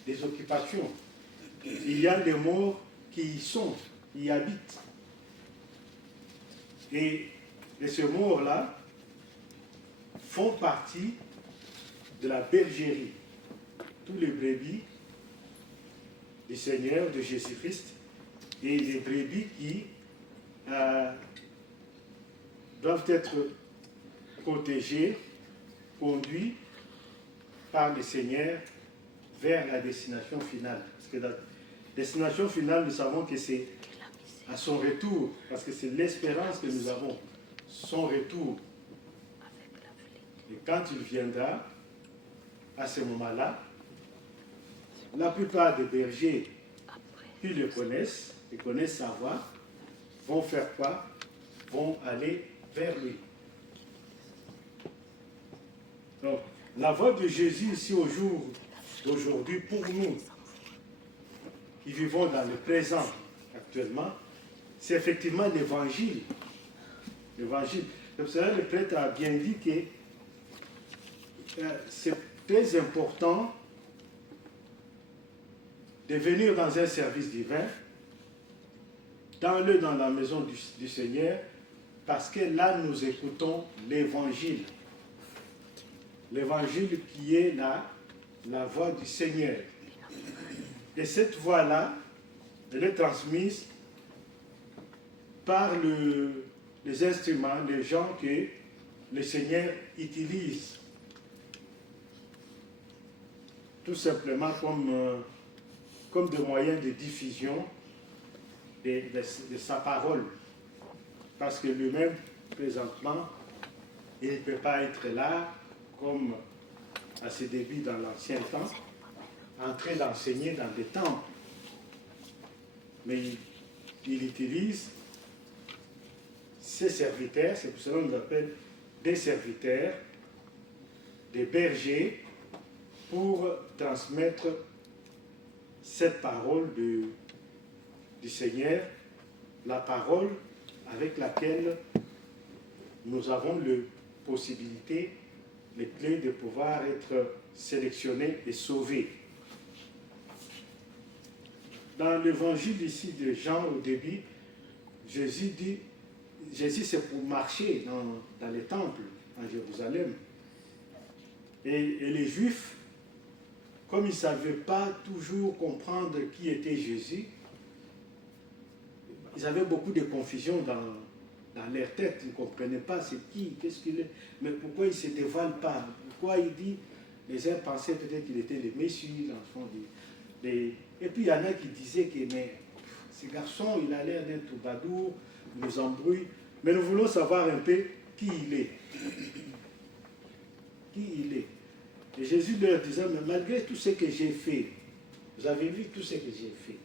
des occupations. Il y a des morts qui y sont, qui y habitent. Et ces morts-là font partie de la bergerie. Tous les brebis du Seigneur, de Jésus-Christ, et les brebis qui doivent être protégés, conduits par le Seigneur vers la destination finale. Parce que la destination finale, nous savons que c'est à son retour, parce que c'est l'espérance que nous avons, son retour. Et quand il viendra, à ce moment-là, la plupart des bergers qui le connaissent, et connaissent sa voix, vont faire quoi? Vont aller vers lui. Donc, la voix de Jésus ici au jour d'aujourd'hui, pour nous, qui vivons dans le présent actuellement, c'est effectivement l'évangile. L'évangile. C'est pour cela que le prêtre a bien dit que c'est très important de venir dans un service divin, dans la maison du Seigneur, parce que là nous écoutons l'évangile. L'évangile qui est la voix du Seigneur. Et cette voix-là, elle est transmise par les instruments, les gens que le Seigneur utilise. Tout simplement comme des moyens de diffusion de sa parole. Parce que lui-même, présentement, il ne peut pas être là, comme à ses débuts dans l'ancien temps, en train d'enseigner dans des temples. Mais il utilise ses serviteurs, c'est pour cela qu'on nous appelle des serviteurs, des bergers, pour transmettre cette parole du Seigneur, la parole avec laquelle nous avons la possibilité, les clés de pouvoir être sélectionnés et sauvés. Dans l'évangile ici de Jean au début, Jésus c'est pour marcher dans les temples en Jérusalem. Et les Juifs, comme ils ne savaient pas toujours comprendre qui était Jésus, ils avaient beaucoup de confusion dans leur tête. Ils ne comprenaient pas c'est qui, qu'est-ce qu'il est, mais pourquoi il ne se dévoile pas, pourquoi il dit, les uns pensaient peut-être qu'il était le Messie, l'enfant et puis il y en a qui disaient que mais, ce garçon, il a l'air d'être troubadour, il nous embrouille, mais nous voulons savoir un peu qui il est. Qui il est. Et Jésus leur disait, mais malgré tout ce que j'ai fait, vous avez vu tout ce que j'ai fait.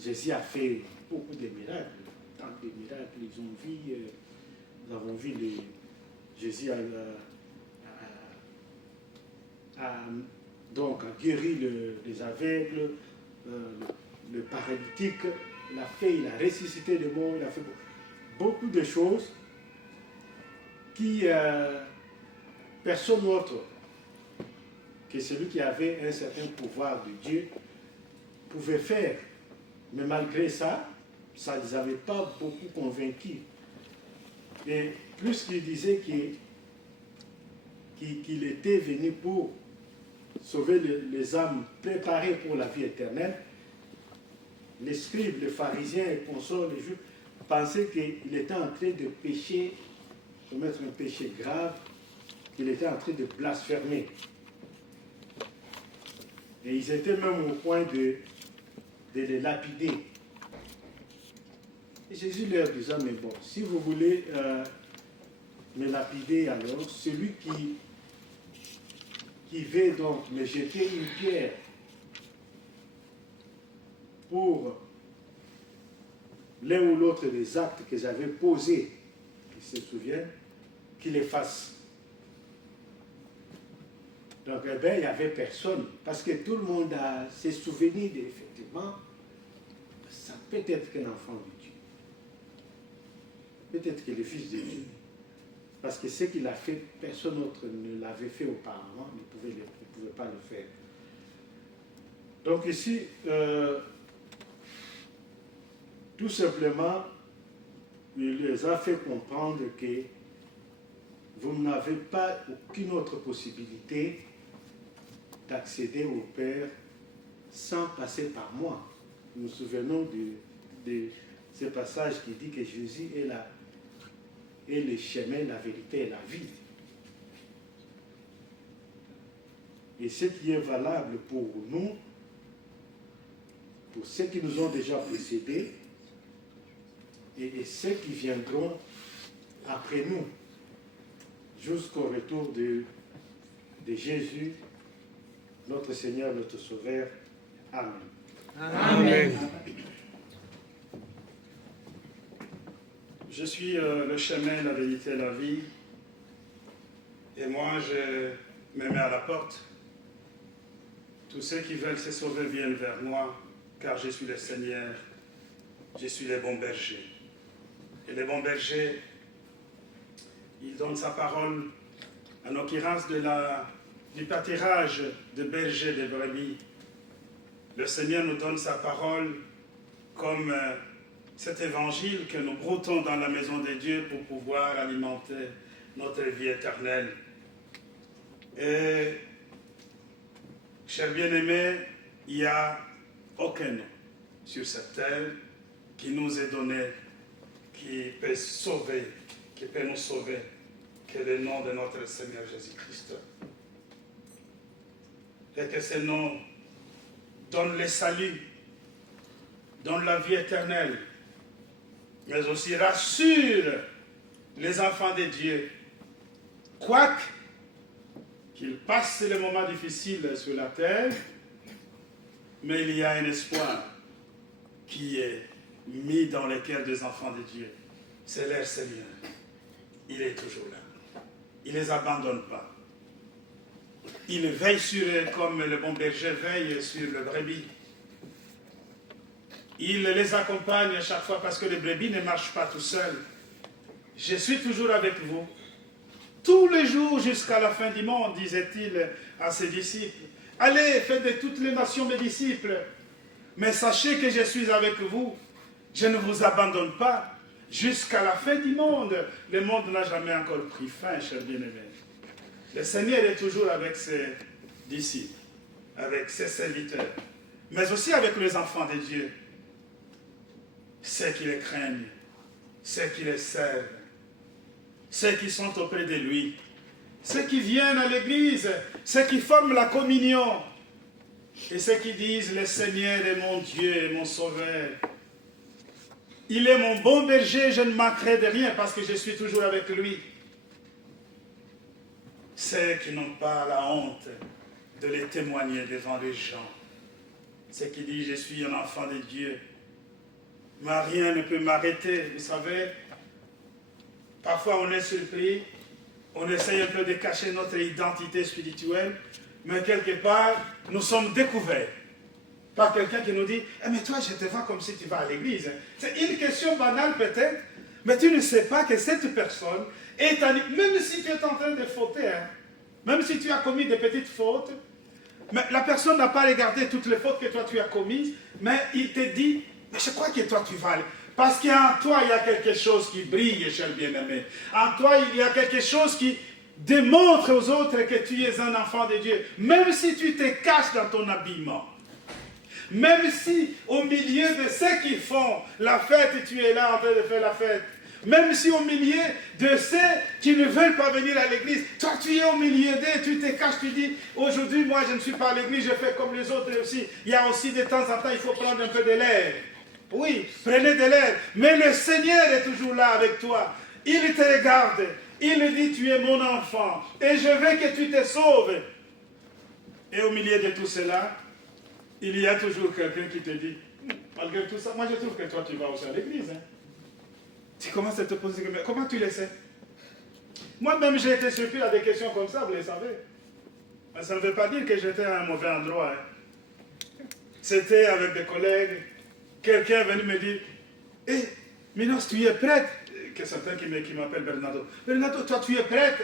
Jésus a fait beaucoup de miracles, tant de miracles, ils ont vu, nous avons vu Jésus donc a guéri les aveugles, le paralytique, il a ressuscité les morts, il a fait beaucoup de choses qui personne autre que celui qui avait un certain pouvoir de Dieu pouvait faire. Mais malgré ça, ça ne les avait pas beaucoup convaincus. Et plus qu'il disait qu'il était venu pour sauver les âmes préparées pour la vie éternelle, les scribes, les pharisiens et consorts, les juifs, pensaient qu'il était en train de pécher, commettre un péché grave, qu'il était en train de blasphémer. Et ils étaient même au point de les lapider. Et Jésus leur disait, mais bon, si vous voulez me lapider, alors celui qui veut donc me jeter une pierre pour l'un ou l'autre des actes que j'avais posés, qui se souviennent, qu'il les fasse. Donc, eh bien, il n'y avait personne, parce que tout le monde a ses souvenirs d'effectivement, ça peut être qu'un enfant de Dieu. Peut-être que le Fils de Dieu. Parce que ce qu'il a fait, personne d'autre ne l'avait fait auparavant, ne pouvait pas le faire. Donc ici, tout simplement, il les a fait comprendre que vous n'avez pas aucune autre possibilité d'accéder au Père sans passer par moi. Nous nous souvenons de ce passage qui dit que Jésus est le chemin, la vérité et la vie. Et ce qui est valable pour nous, pour ceux qui nous ont déjà précédés, et ceux qui viendront après nous, jusqu'au retour de Jésus, notre Seigneur, notre Sauveur. Amen. Amen. Je suis le chemin, la vérité et la vie. Et moi, je me mets à la porte. Tous ceux qui veulent se sauver viennent vers moi, car je suis le Seigneur. Je suis le bon berger. Et le bon berger, il donne sa parole, en l'occurrence du pâturage de berger de brebis. Le Seigneur nous donne sa parole comme cet évangile que nous broutons dans la maison de Dieu pour pouvoir alimenter notre vie éternelle. Et, chers bien-aimés, il n'y a aucun nom sur cette terre qui nous est donné, qui peut sauver, qui peut nous sauver, que le nom de notre Seigneur Jésus-Christ. Et que ce nom donne le salut, donne la vie éternelle, mais aussi rassure les enfants de Dieu, quoique qu'ils passent les moments difficiles sur la terre, mais il y a un espoir qui est mis dans les cœurs des enfants de Dieu. C'est leur Seigneur. Il est toujours là. Il ne les abandonne pas. Il veille sur eux comme le bon berger veille sur le brebis. Il les accompagne à chaque fois parce que le brebis ne marche pas tout seul. Je suis toujours avec vous. Tous les jours jusqu'à la fin du monde, disait-il à ses disciples. Allez, faites de toutes les nations mes disciples. Mais sachez que je suis avec vous. Je ne vous abandonne pas jusqu'à la fin du monde. Le monde n'a jamais encore pris fin, chers bien-aimés. Le Seigneur est toujours avec ses disciples, avec ses serviteurs, mais aussi avec les enfants de Dieu. Ceux qui les craignent, ceux qui les servent, ceux qui sont auprès de lui, ceux qui viennent à l'église, ceux qui forment la communion, et ceux qui disent, le Seigneur est mon Dieu et mon Sauveur. Il est mon bon berger, je ne manquerai de rien parce que je suis toujours avec lui. Ceux qui n'ont pas la honte de les témoigner devant les gens. Ceux qui disent, je suis un enfant de Dieu. Mais rien ne peut m'arrêter. Vous savez, parfois on est surpris, on essaye un peu de cacher notre identité spirituelle, mais quelque part, nous sommes découverts par quelqu'un qui nous dit, eh, mais toi, je te vois comme si tu vas à l'église. C'est une question banale peut-être, mais tu ne sais pas que cette personne est même si tu es en train de fauter, hein, même si tu as commis des petites fautes, mais la personne n'a pas regardé toutes les fautes que toi tu as commises, mais il te dit, mais je crois que toi tu vas aller. Parce qu'en toi, il y a quelque chose qui brille, cher bien-aimé. En toi, il y a quelque chose qui démontre aux autres que tu es un enfant de Dieu. Même si tu te caches dans ton habillement. Même si au milieu de ceux qui font la fête, tu es là en train de faire la fête. Même si au milieu de ceux qui ne veulent pas venir à l'église, toi tu es au milieu d'eux, tu te caches, tu dis, aujourd'hui moi je ne suis pas à l'église, je fais comme les autres aussi. Il y a aussi de temps en temps, il faut prendre un peu de l'air. Oui, prenez de l'air. Mais le Seigneur est toujours là avec toi. Il te regarde. Il dit, tu es mon enfant. Et je veux que tu te sauves. Et au milieu de tout cela, il y a toujours quelqu'un qui te dit, malgré tout ça, moi je trouve que toi tu vas aussi à l'église. Hein. Tu commences à te poser des questions. Comment tu le sais? Moi-même j'ai été surpris à des questions comme ça, vous le savez. Mais ça ne veut pas dire que j'étais à un mauvais endroit. Hein. C'était avec des collègues. Quelqu'un est venu me dire, hé, Minos, tu es prêtre? Que certains qui m'appellent Bernardo. Bernardo, toi, tu es prêtre?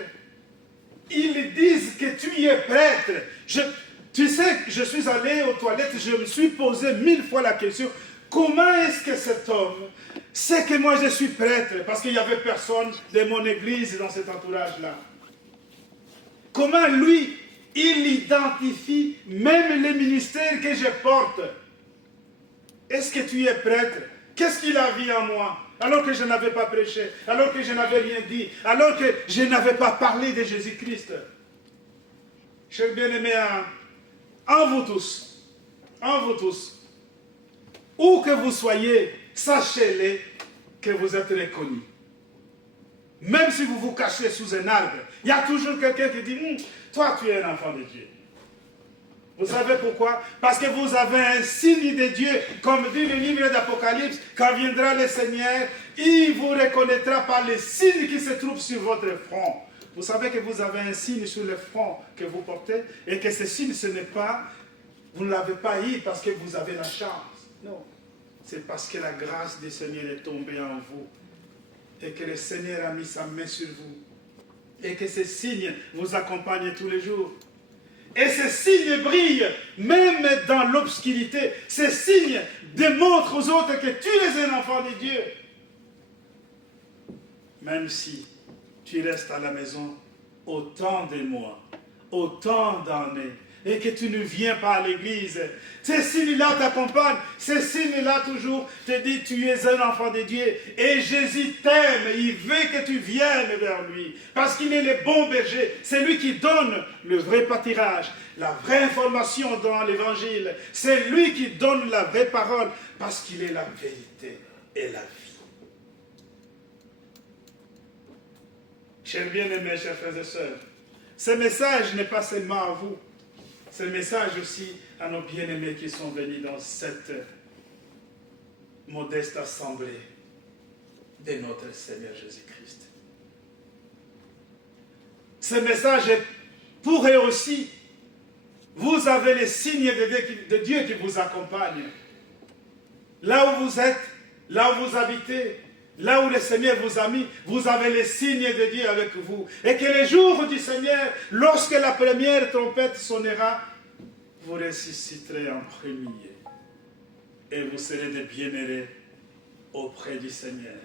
Ils disent que tu es prêtre. Tu sais, je suis allé aux toilettes, je me suis posé 1000 fois la question, comment est-ce que cet homme sait que moi je suis prêtre? Parce qu'il n'y avait personne de mon église dans cet entourage-là. Comment lui, il identifie même les ministères que je porte? Est-ce que tu es prêtre? Qu'est-ce qu'il a vu en moi? Alors que je n'avais pas prêché, alors que je n'avais rien dit, alors que je n'avais pas parlé de Jésus-Christ. Chers bien-aimés, en vous tous, où que vous soyez, sachez-le que vous êtes reconnus. Même si vous vous cachez sous un arbre, il y a toujours quelqu'un qui dit, toi tu es un enfant de Dieu. Vous savez pourquoi? Parce que vous avez un signe de Dieu, comme dit le livre d'Apocalypse, quand viendra le Seigneur, il vous reconnaîtra par les signes qui se trouvent sur votre front. Vous savez que vous avez un signe sur le front que vous portez, et que ce signe, ce n'est pas, vous ne l'avez pas eu parce que vous avez la chance. Non, c'est parce que la grâce du Seigneur est tombée en vous, et que le Seigneur a mis sa main sur vous, et que ce signe vous accompagne tous les jours. Et ces signes brillent même dans l'obscurité. Ces signes démontrent aux autres que tu es un enfant de Dieu. Même si tu restes à la maison autant de mois, autant d'années, et que tu ne viens pas à l'église, ces signes-là t'accompagnent, ces signes-là toujours te disent tu es un enfant de Dieu, et Jésus t'aime, il veut que tu viennes vers lui, parce qu'il est le bon berger, c'est lui qui donne le vrai pâturage, la vraie information dans l'évangile, c'est lui qui donne la vraie parole, parce qu'il est la vérité et la vie. Chers bien-aimés, chers frères et sœurs, ce message n'est pas seulement à vous, c'est le message aussi à nos bien-aimés qui sont venus dans cette modeste assemblée de notre Seigneur Jésus-Christ. Ce message est pour eux aussi. Vous avez les signes de Dieu qui vous accompagnent. Là où vous êtes, là où vous habitez, là où le Seigneur vous a mis, vous avez les signes de Dieu avec vous. Et que les jours du Seigneur, lorsque la première trompette sonnera, vous ressusciterez en premier. Et vous serez des bienheureux auprès du Seigneur.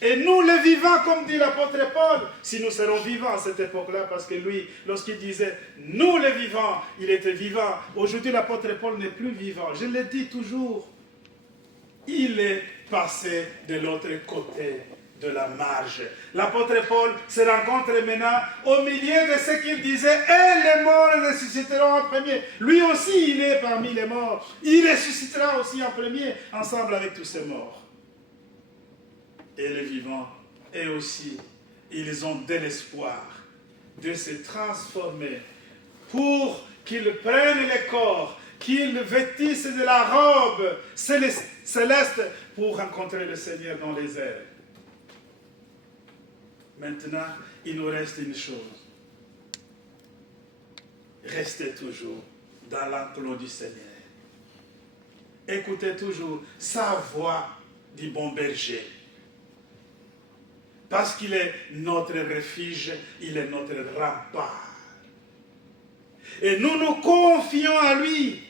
Et nous les vivants, comme dit l'apôtre Paul, si nous serons vivants à cette époque-là, parce que lui, lorsqu'il disait nous les vivants, il était vivant. Aujourd'hui, l'apôtre Paul n'est plus vivant. Je le dis toujours. Il est passé de l'autre côté de la marge. L'apôtre Paul se rencontre maintenant au milieu de ce qu'il disait, et les morts ressusciteront en premier. Lui aussi, il est parmi les morts. Il ressuscitera aussi en premier, ensemble avec tous ces morts. Et les vivants, eux aussi, ils ont de l'espoir de se transformer pour qu'ils prennent le corps, qu'ils vêtissent de la robe céleste pour rencontrer le Seigneur dans les airs. Maintenant, il nous reste une chose. Restez toujours dans l'enclos du Seigneur. Écoutez toujours sa voix du bon berger. Parce qu'il est notre refuge, il est notre rempart. Et nous nous confions à lui.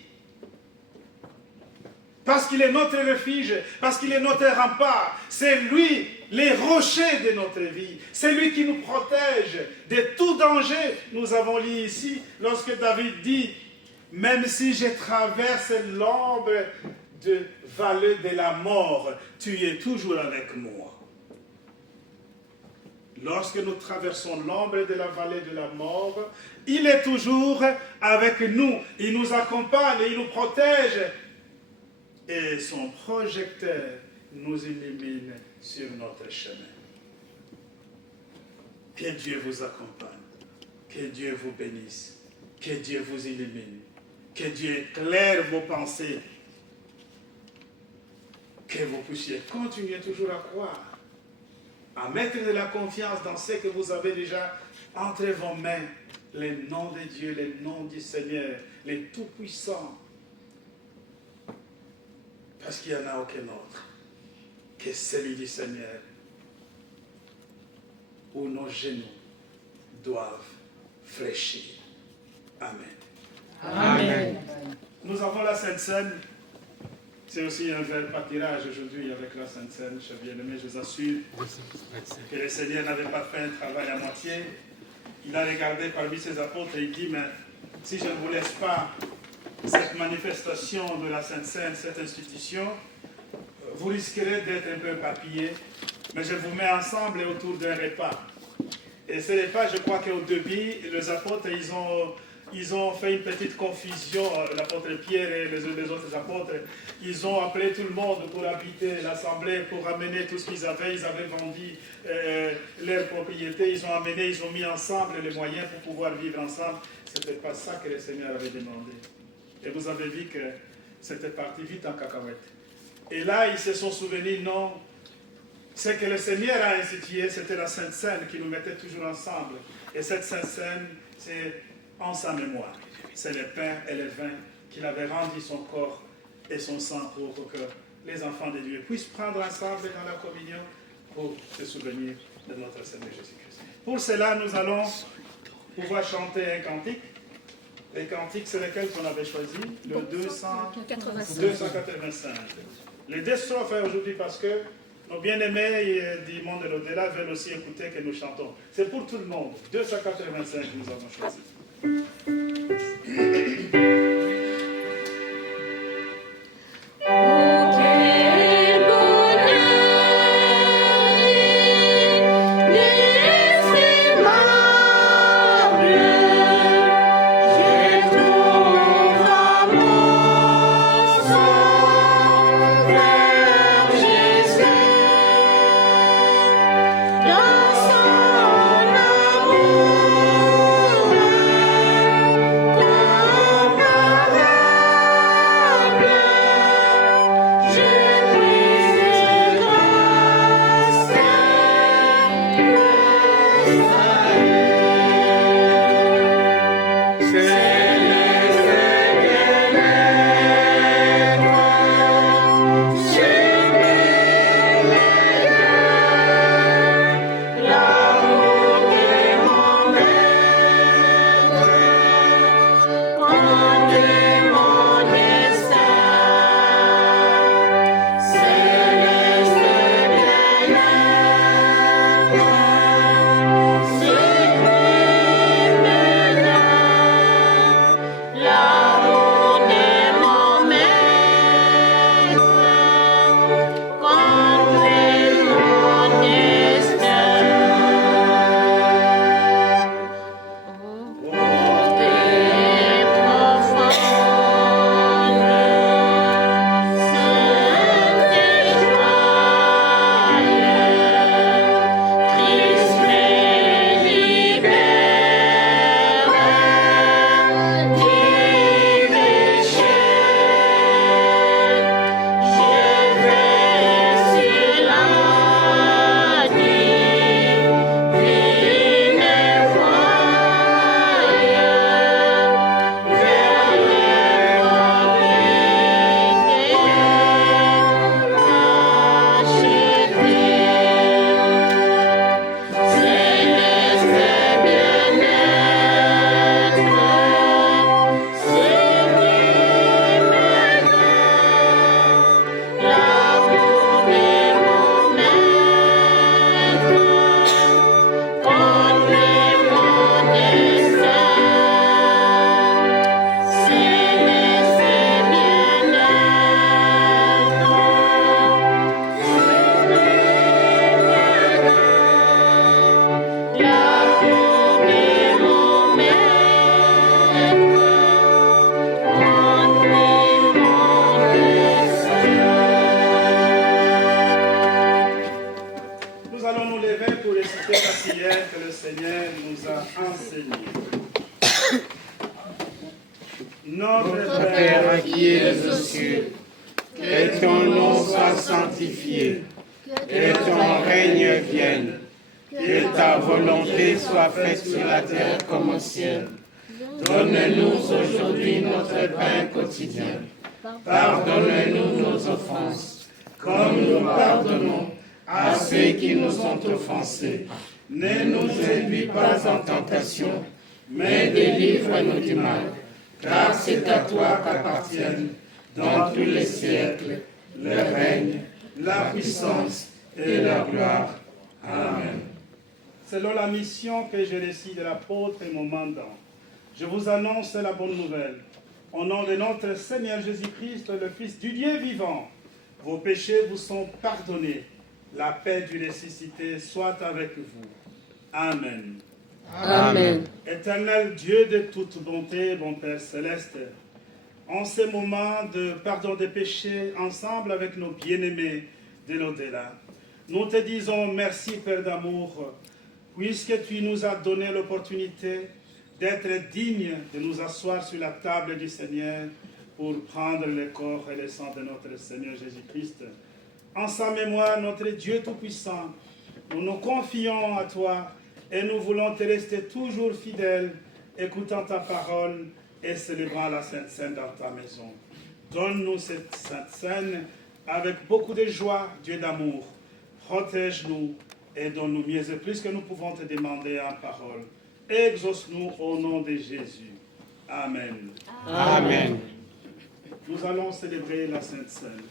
Parce qu'il est notre refuge, parce qu'il est notre rempart. C'est lui, les rochers de notre vie. C'est lui qui nous protège de tout danger. Nous avons lu ici, lorsque David dit, même si je traverse l'ombre de vallée de la mort, tu es toujours avec moi. Lorsque nous traversons l'ombre de la vallée de la mort, il est toujours avec nous. Il nous accompagne, il nous protège. Et son projecteur nous illumine sur notre chemin. Que Dieu vous accompagne. Que Dieu vous bénisse. Que Dieu vous illumine. Que Dieu éclaire vos pensées. Que vous puissiez continuer toujours à croire. À mettre de la confiance dans ce que vous avez déjà entre vos mains. Les noms de Dieu, les noms du Seigneur, les tout-puissants. Parce qu'il n'y en a aucun autre que celui du Seigneur, où nos genoux doivent fléchir. Amen. Amen. Nous avons la Sainte Seine. C'est aussi un vrai pâturage aujourd'hui avec la Sainte Seine, chers bien-aimés. Je vous assure que le Seigneur n'avait pas fait un travail à moitié. Il a regardé parmi ses apôtres et il dit, mais si je ne vous laisse pas cette manifestation de la Sainte Seine, cette institution, vous risquerez d'être un peu éparpillés, mais je vous mets ensemble autour d'un repas. Et ce repas, je crois qu'au début, les apôtres, ils ont ils ont fait une petite confusion, l'apôtre Pierre et les autres apôtres. Ils ont appelé tout le monde pour habiter l'assemblée, pour amener tout ce qu'ils avaient. Ils avaient vendu leurs propriétés, ils ont amené, ils ont mis ensemble les moyens pour pouvoir vivre ensemble. Ce n'était pas ça que le Seigneur avait demandé. Et vous avez vu que c'était parti vite en cacahuète. Et là, ils se sont souvenus, non, ce que le Seigneur a institué, c'était la Sainte Seine qui nous mettait toujours ensemble. Et cette Sainte Seine, c'est en sa mémoire. C'est le pain et le vin qu'il avait rendu son corps et son sang pour que les enfants de Dieu puissent prendre ensemble dans la communion pour se souvenir de notre Seigneur Jésus-Christ. Pour cela, nous allons pouvoir chanter un cantique. Les cantiques, c'est lequel qu'on avait choisi? Le 285. Les deux strophes aujourd'hui parce que nos bien-aimés du monde de l'au-delà veulent aussi écouter que nous chantons. C'est pour tout le monde. 285 que nous avons choisi. Notre Père qui es aux cieux, que ton nom soit sanctifié, que ton règne vienne, que ta volonté soit faite sur la terre comme au ciel. Donne-nous aujourd'hui notre pain quotidien. Pardonne-nous nos offenses, comme nous pardonnons à ceux qui nous ont offensés. Ne nous induis pas en tentation, mais délivre-nous du mal. Car c'est à toi qu'appartiennent, dans tous les siècles, le règne, la puissance et la gloire. Amen. Selon la mission que j'ai reçue de l'apôtre et mon mandant, je vous annonce la bonne nouvelle. Au nom de notre Seigneur Jésus-Christ, le Fils du Dieu vivant, vos péchés vous sont pardonnés. La paix du ressuscité soit avec vous. Amen. Amen. Éternel Dieu de toute bonté, bon Père céleste, en ces moments de pardon des péchés, ensemble avec nos bien-aimés de l'au-delà, nous te disons merci, Père d'amour, puisque tu nous as donné l'opportunité d'être dignes de nous asseoir sur la table du Seigneur pour prendre le corps et le sang de notre Seigneur Jésus-Christ. En sa mémoire, notre Dieu Tout-Puissant, nous nous confions à toi et nous voulons te rester toujours fidèles, écoutant ta parole et célébrant la Sainte Seine dans ta maison. Donne-nous cette Sainte Seine avec beaucoup de joie, Dieu d'amour. Protège-nous et donne-nous mieux et plus que nous pouvons te demander en parole. Exauce-nous au nom de Jésus. Amen. Amen. Nous allons célébrer la Sainte Seine.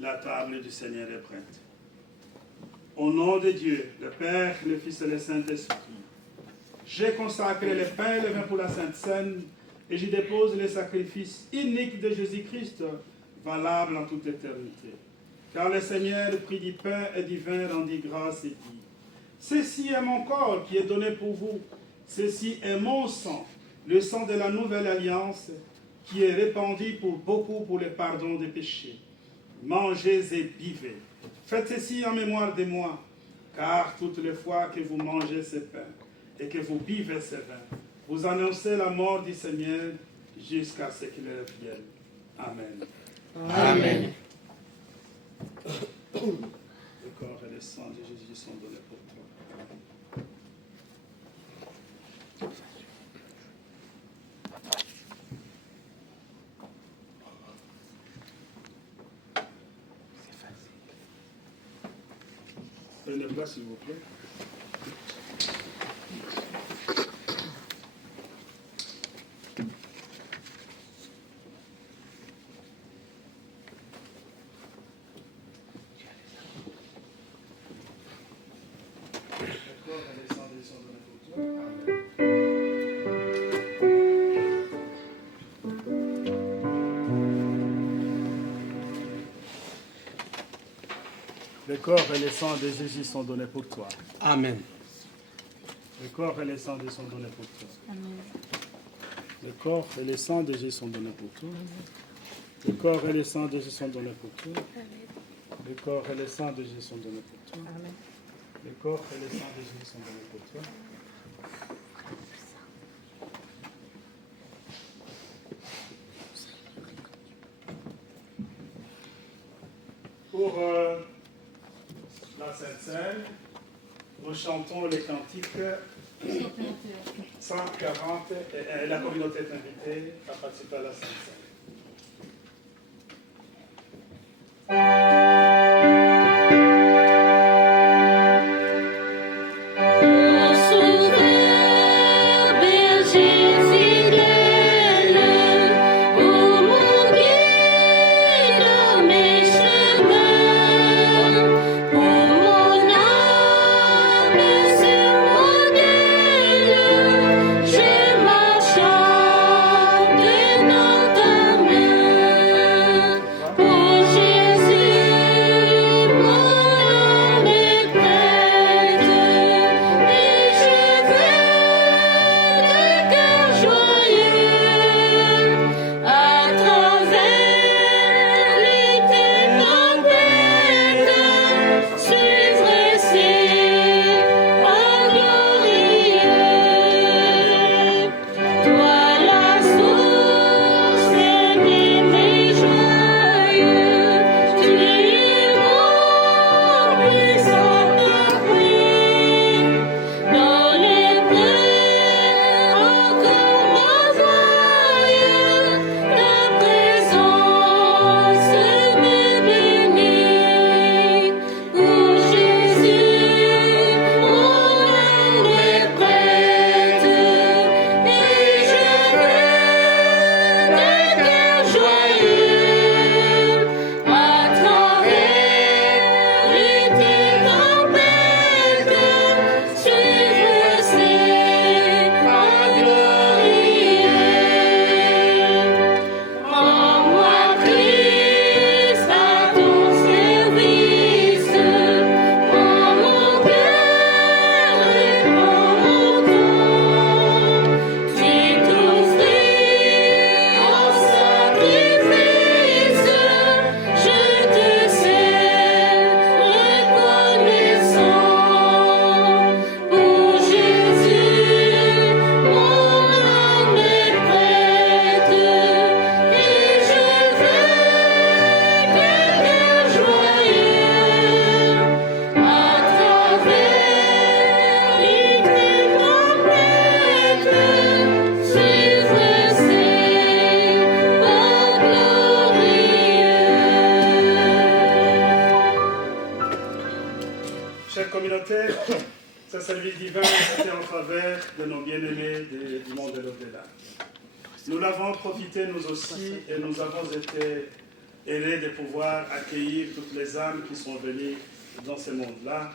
La table du Seigneur est prête. Au nom de Dieu, le Père, le Fils et le Saint-Esprit, j'ai consacré le pain et le vin pour la Sainte Seine et j'y dépose le sacrifice unique de Jésus-Christ, valable en toute éternité. Car le Seigneur prit du pain et du vin, rendit grâce et dit, « Ceci est mon corps qui est donné pour vous, ceci est mon sang, le sang de la nouvelle alliance, qui est répandu pour beaucoup pour le pardon des péchés. Mangez et buvez. Faites ceci en mémoire de moi, car toutes les fois que vous mangez ce pain et que vous buvez ce vin, vous annoncez la mort du Seigneur jusqu'à ce qu'il revienne. Amen. Amen. Le corps et le sang de Jésus sont donnés pour toi. Prenez place, s'il vous plaît. Le corps et le sang de Jésus sont donnés pour toi. Amen. Le corps et le sang de Jésus sont donnés pour toi. Le corps et le sang de Jésus sont donnés pour toi. Le corps et le sang de Jésus sont donnés pour toi. Le corps et le sang de Jésus sont donnés pour toi. Le corps et le sang de Jésus sont donnés pour toi. Pour la Sainte Seine, nous chantons les cantiques 140 et la communauté est invitée à participer à la Sainte Seine. Je marche de notre communauté, ce service divin était en faveur de nos bien-aimés du monde de l'au-delà. Nous l'avons profité nous aussi et nous avons été heureux de pouvoir accueillir toutes les âmes qui sont venues dans ce monde-là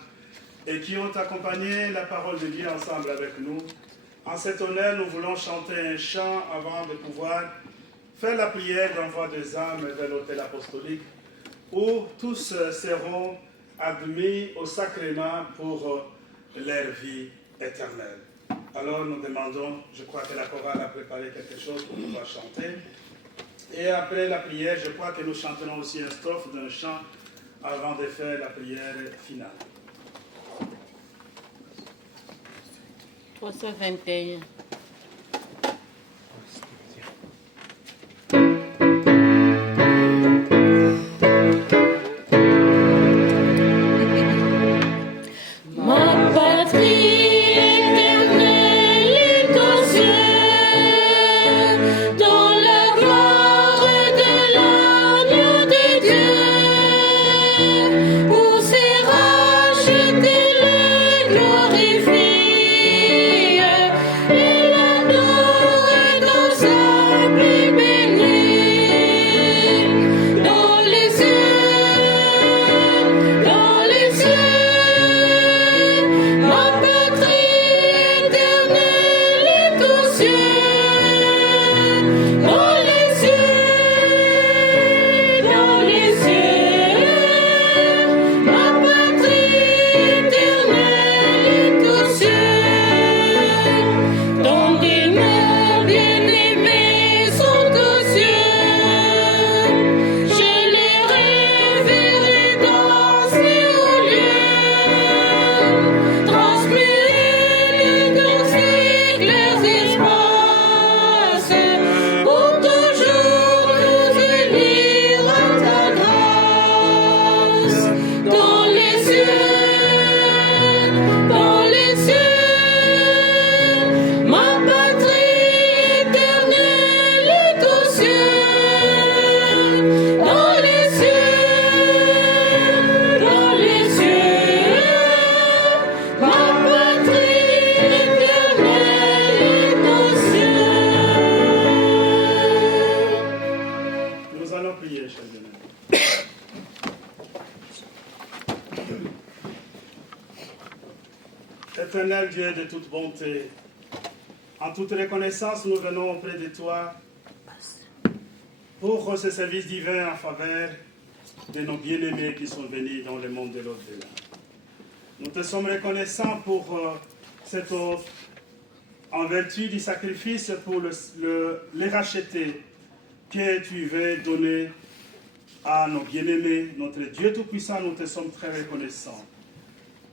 et qui ont accompagné la parole de Dieu ensemble avec nous. En cet honneur, nous voulons chanter un chant avant de pouvoir faire la prière d'envoi des âmes vers l'autel apostolique où tous seront admis au sacrement pour leur vie éternelle. Alors nous demandons, je crois que la chorale a préparé quelque chose pour pouvoir chanter. Et après la prière, je crois que nous chanterons aussi une strophe d'un chant avant de faire la prière finale. 321. Éternel Dieu de toute bonté, en toute reconnaissance, nous venons auprès de toi pour ce service divin en faveur de nos bien-aimés qui sont venus dans le monde de l'au-delà. Nous te sommes reconnaissants pour cette offre en vertu du sacrifice pour les racheter que tu veux donner à nos bien-aimés. Notre Dieu Tout-Puissant, nous te sommes très reconnaissants.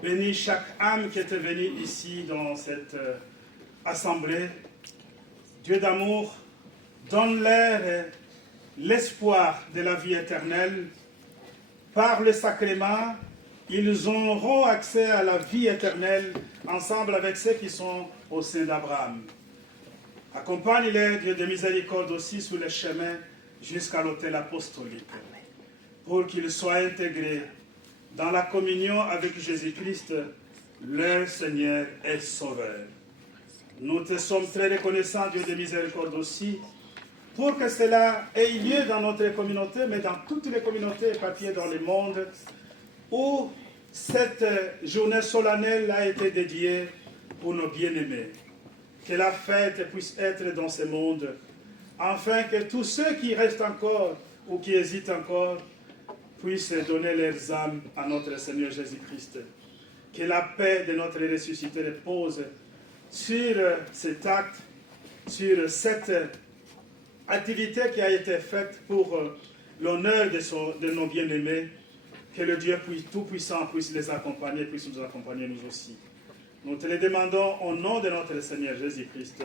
Bénis chaque âme qui était venue ici dans cette assemblée. Dieu d'amour, donne-leur l'espoir de la vie éternelle. Par le sacrement, ils auront accès à la vie éternelle ensemble avec ceux qui sont au sein d'Abraham. Accompagne-les, Dieu de miséricorde, aussi sur le chemin jusqu'à l'autel apostolique, pour qu'ils soient intégrés dans la communion avec Jésus-Christ, leur Seigneur et Sauveur. Nous te sommes très reconnaissants, Dieu de miséricorde aussi, pour que cela ait lieu dans notre communauté, mais dans toutes les communautés éparpillées dans le monde, où cette journée solennelle a été dédiée pour nos bien-aimés. Que la fête puisse être dans ce monde, afin que tous ceux qui restent encore ou qui hésitent encore puissent donner leurs âmes à notre Seigneur Jésus-Christ. Que la paix de notre ressuscité repose sur cet acte, sur cette activité qui a été faite pour l'honneur de nos bien-aimés. Que le Dieu Tout-Puissant puisse les accompagner, puisse nous accompagner nous aussi. Nous te le demandons au nom de notre Seigneur Jésus-Christ.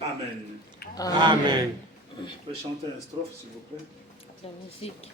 Amen. Amen. Vous pouvez chanter une strophe, s'il vous plaît. La musique.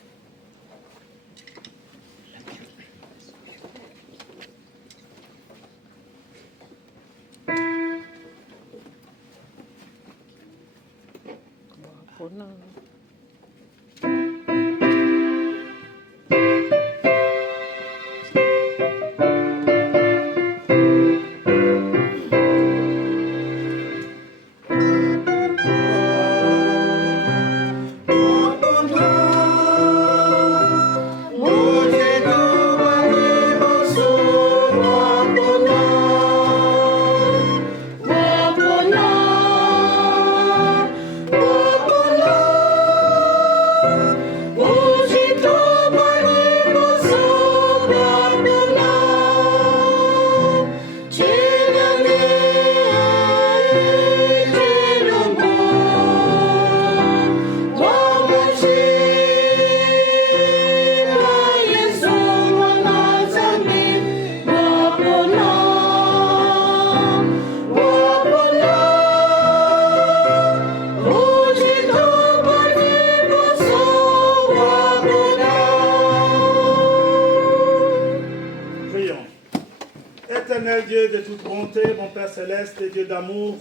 Éternel Dieu de toute bonté, mon Père céleste, et Dieu d'amour,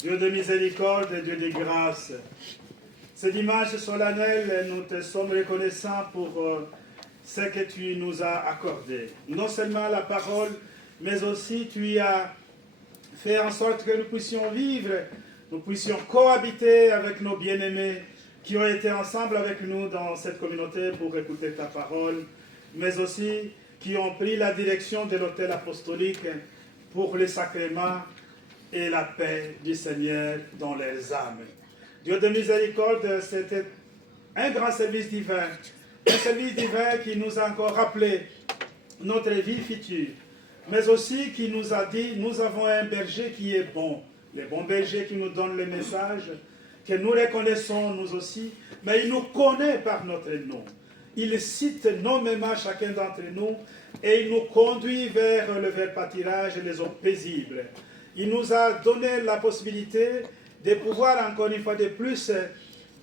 Dieu de miséricorde et Dieu de grâce. Ce dimanche solennel, nous te sommes reconnaissants pour ce que tu nous as accordé. Non seulement la parole, mais aussi tu as fait en sorte que nous puissions vivre, nous puissions cohabiter avec nos bien-aimés qui ont été ensemble avec nous dans cette communauté pour écouter ta parole, mais aussi qui ont pris la direction de l'autel apostolique pour les sacrements et la paix du Seigneur dans leurs âmes. Dieu de miséricorde, c'était un grand service divin qui nous a encore rappelé notre vie future, mais aussi qui nous a dit, nous avons un berger qui est bon, le bon berger qui nous donne le message, que nous reconnaissons nous aussi, mais il nous connaît par notre nom. Il cite nommément chacun d'entre nous et il nous conduit vers le vert pâturage et les eaux paisibles. Il nous a donné la possibilité de pouvoir encore une fois de plus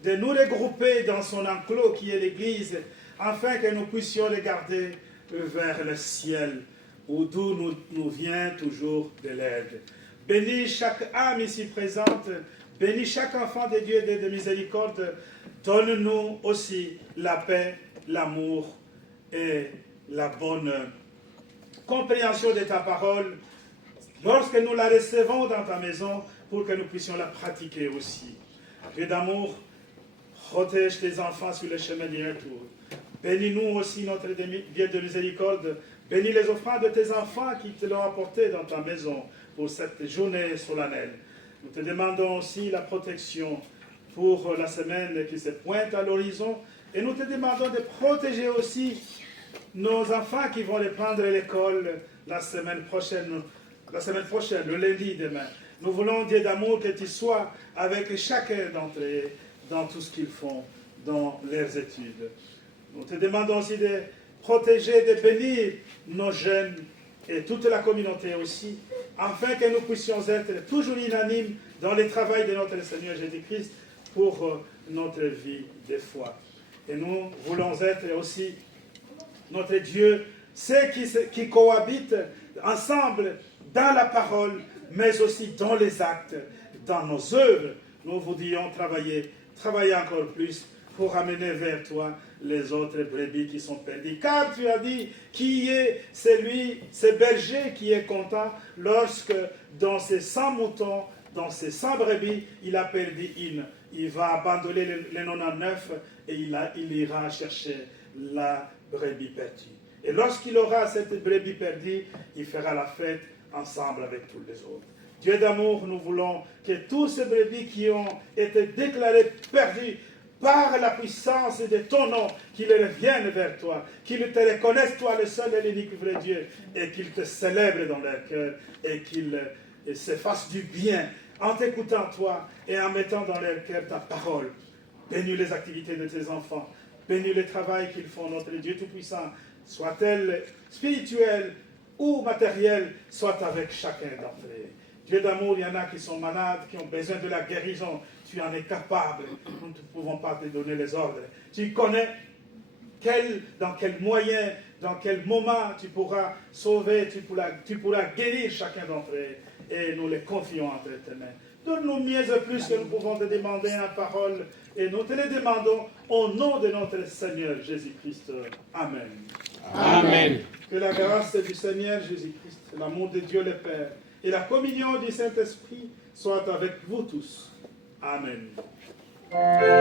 de nous regrouper dans son enclos qui est l'Église, afin que nous puissions regarder vers le ciel, d'où nous vient toujours de l'aide. Bénis chaque âme ici présente, bénis chaque enfant de Dieu et de miséricorde. Donne-nous aussi la paix, l'amour et la bonne compréhension de ta parole lorsque nous la recevons dans ta maison pour que nous puissions la pratiquer aussi. Dieu d'amour, protège tes enfants sur le chemin du retour. Bénis-nous aussi, notre Dieu de miséricorde. Bénis les offrandes de tes enfants qui te l'ont apporté dans ta maison pour cette journée solennelle. Nous te demandons aussi la protection pour la semaine qui se pointe à l'horizon. Et nous te demandons de protéger aussi nos enfants qui vont reprendre l'école la semaine prochaine, le lundi demain. Nous voulons, Dieu d'amour, que tu sois avec chacun d'entre eux dans tout ce qu'ils font, dans leurs études. Nous te demandons aussi de protéger, de bénir nos jeunes et toute la communauté aussi, afin que nous puissions être toujours unanimes dans le travail de notre Seigneur Jésus-Christ pour notre vie de foi. Et nous voulons être aussi, notre Dieu, ceux qui cohabitent ensemble dans la parole, mais aussi dans les actes, dans nos œuvres. Nous voudrions travailler encore plus pour amener vers toi les autres brebis qui sont perdues. Car tu as dit, qui est ce berger qui est content lorsque dans ses 100 moutons, dans ses 100 brebis, il a perdu une. Il va abandonner les 99 et il ira chercher la brebis perdue. Et lorsqu'il aura cette brebis perdue, il fera la fête ensemble avec tous les autres. Dieu d'amour, nous voulons que tous ces brebis qui ont été déclarés perdus par la puissance de ton nom, qu'ils reviennent vers toi, qu'ils te reconnaissent, toi le seul et l'unique vrai Dieu, et qu'ils te célèbrent dans leur cœur, et qu'ils se fassent du bien en t'écoutant toi et en mettant dans leur cœur ta parole. Bénis les activités de tes enfants, bénis le travail qu'ils font, notre Dieu Tout-Puissant, soit-elle spirituelle ou matérielle, soit avec chacun d'entre eux. Dieu d'amour, il y en a qui sont malades, qui ont besoin de la guérison. Tu en es capable. Nous ne pouvons pas te donner les ordres. Tu connais dans quel moyen, dans quel moment tu pourras sauver, tu pourras guérir chacun d'entre eux. Et nous les confions entre tes mains. Donne-nous mieux et plus que nous pouvons te demander en parole. Et nous te les demandons au nom de notre Seigneur Jésus-Christ. Amen. Amen. Que la grâce du Seigneur Jésus-Christ, l'amour de Dieu le Père et la communion du Saint-Esprit soient avec vous tous. Amen. Amen.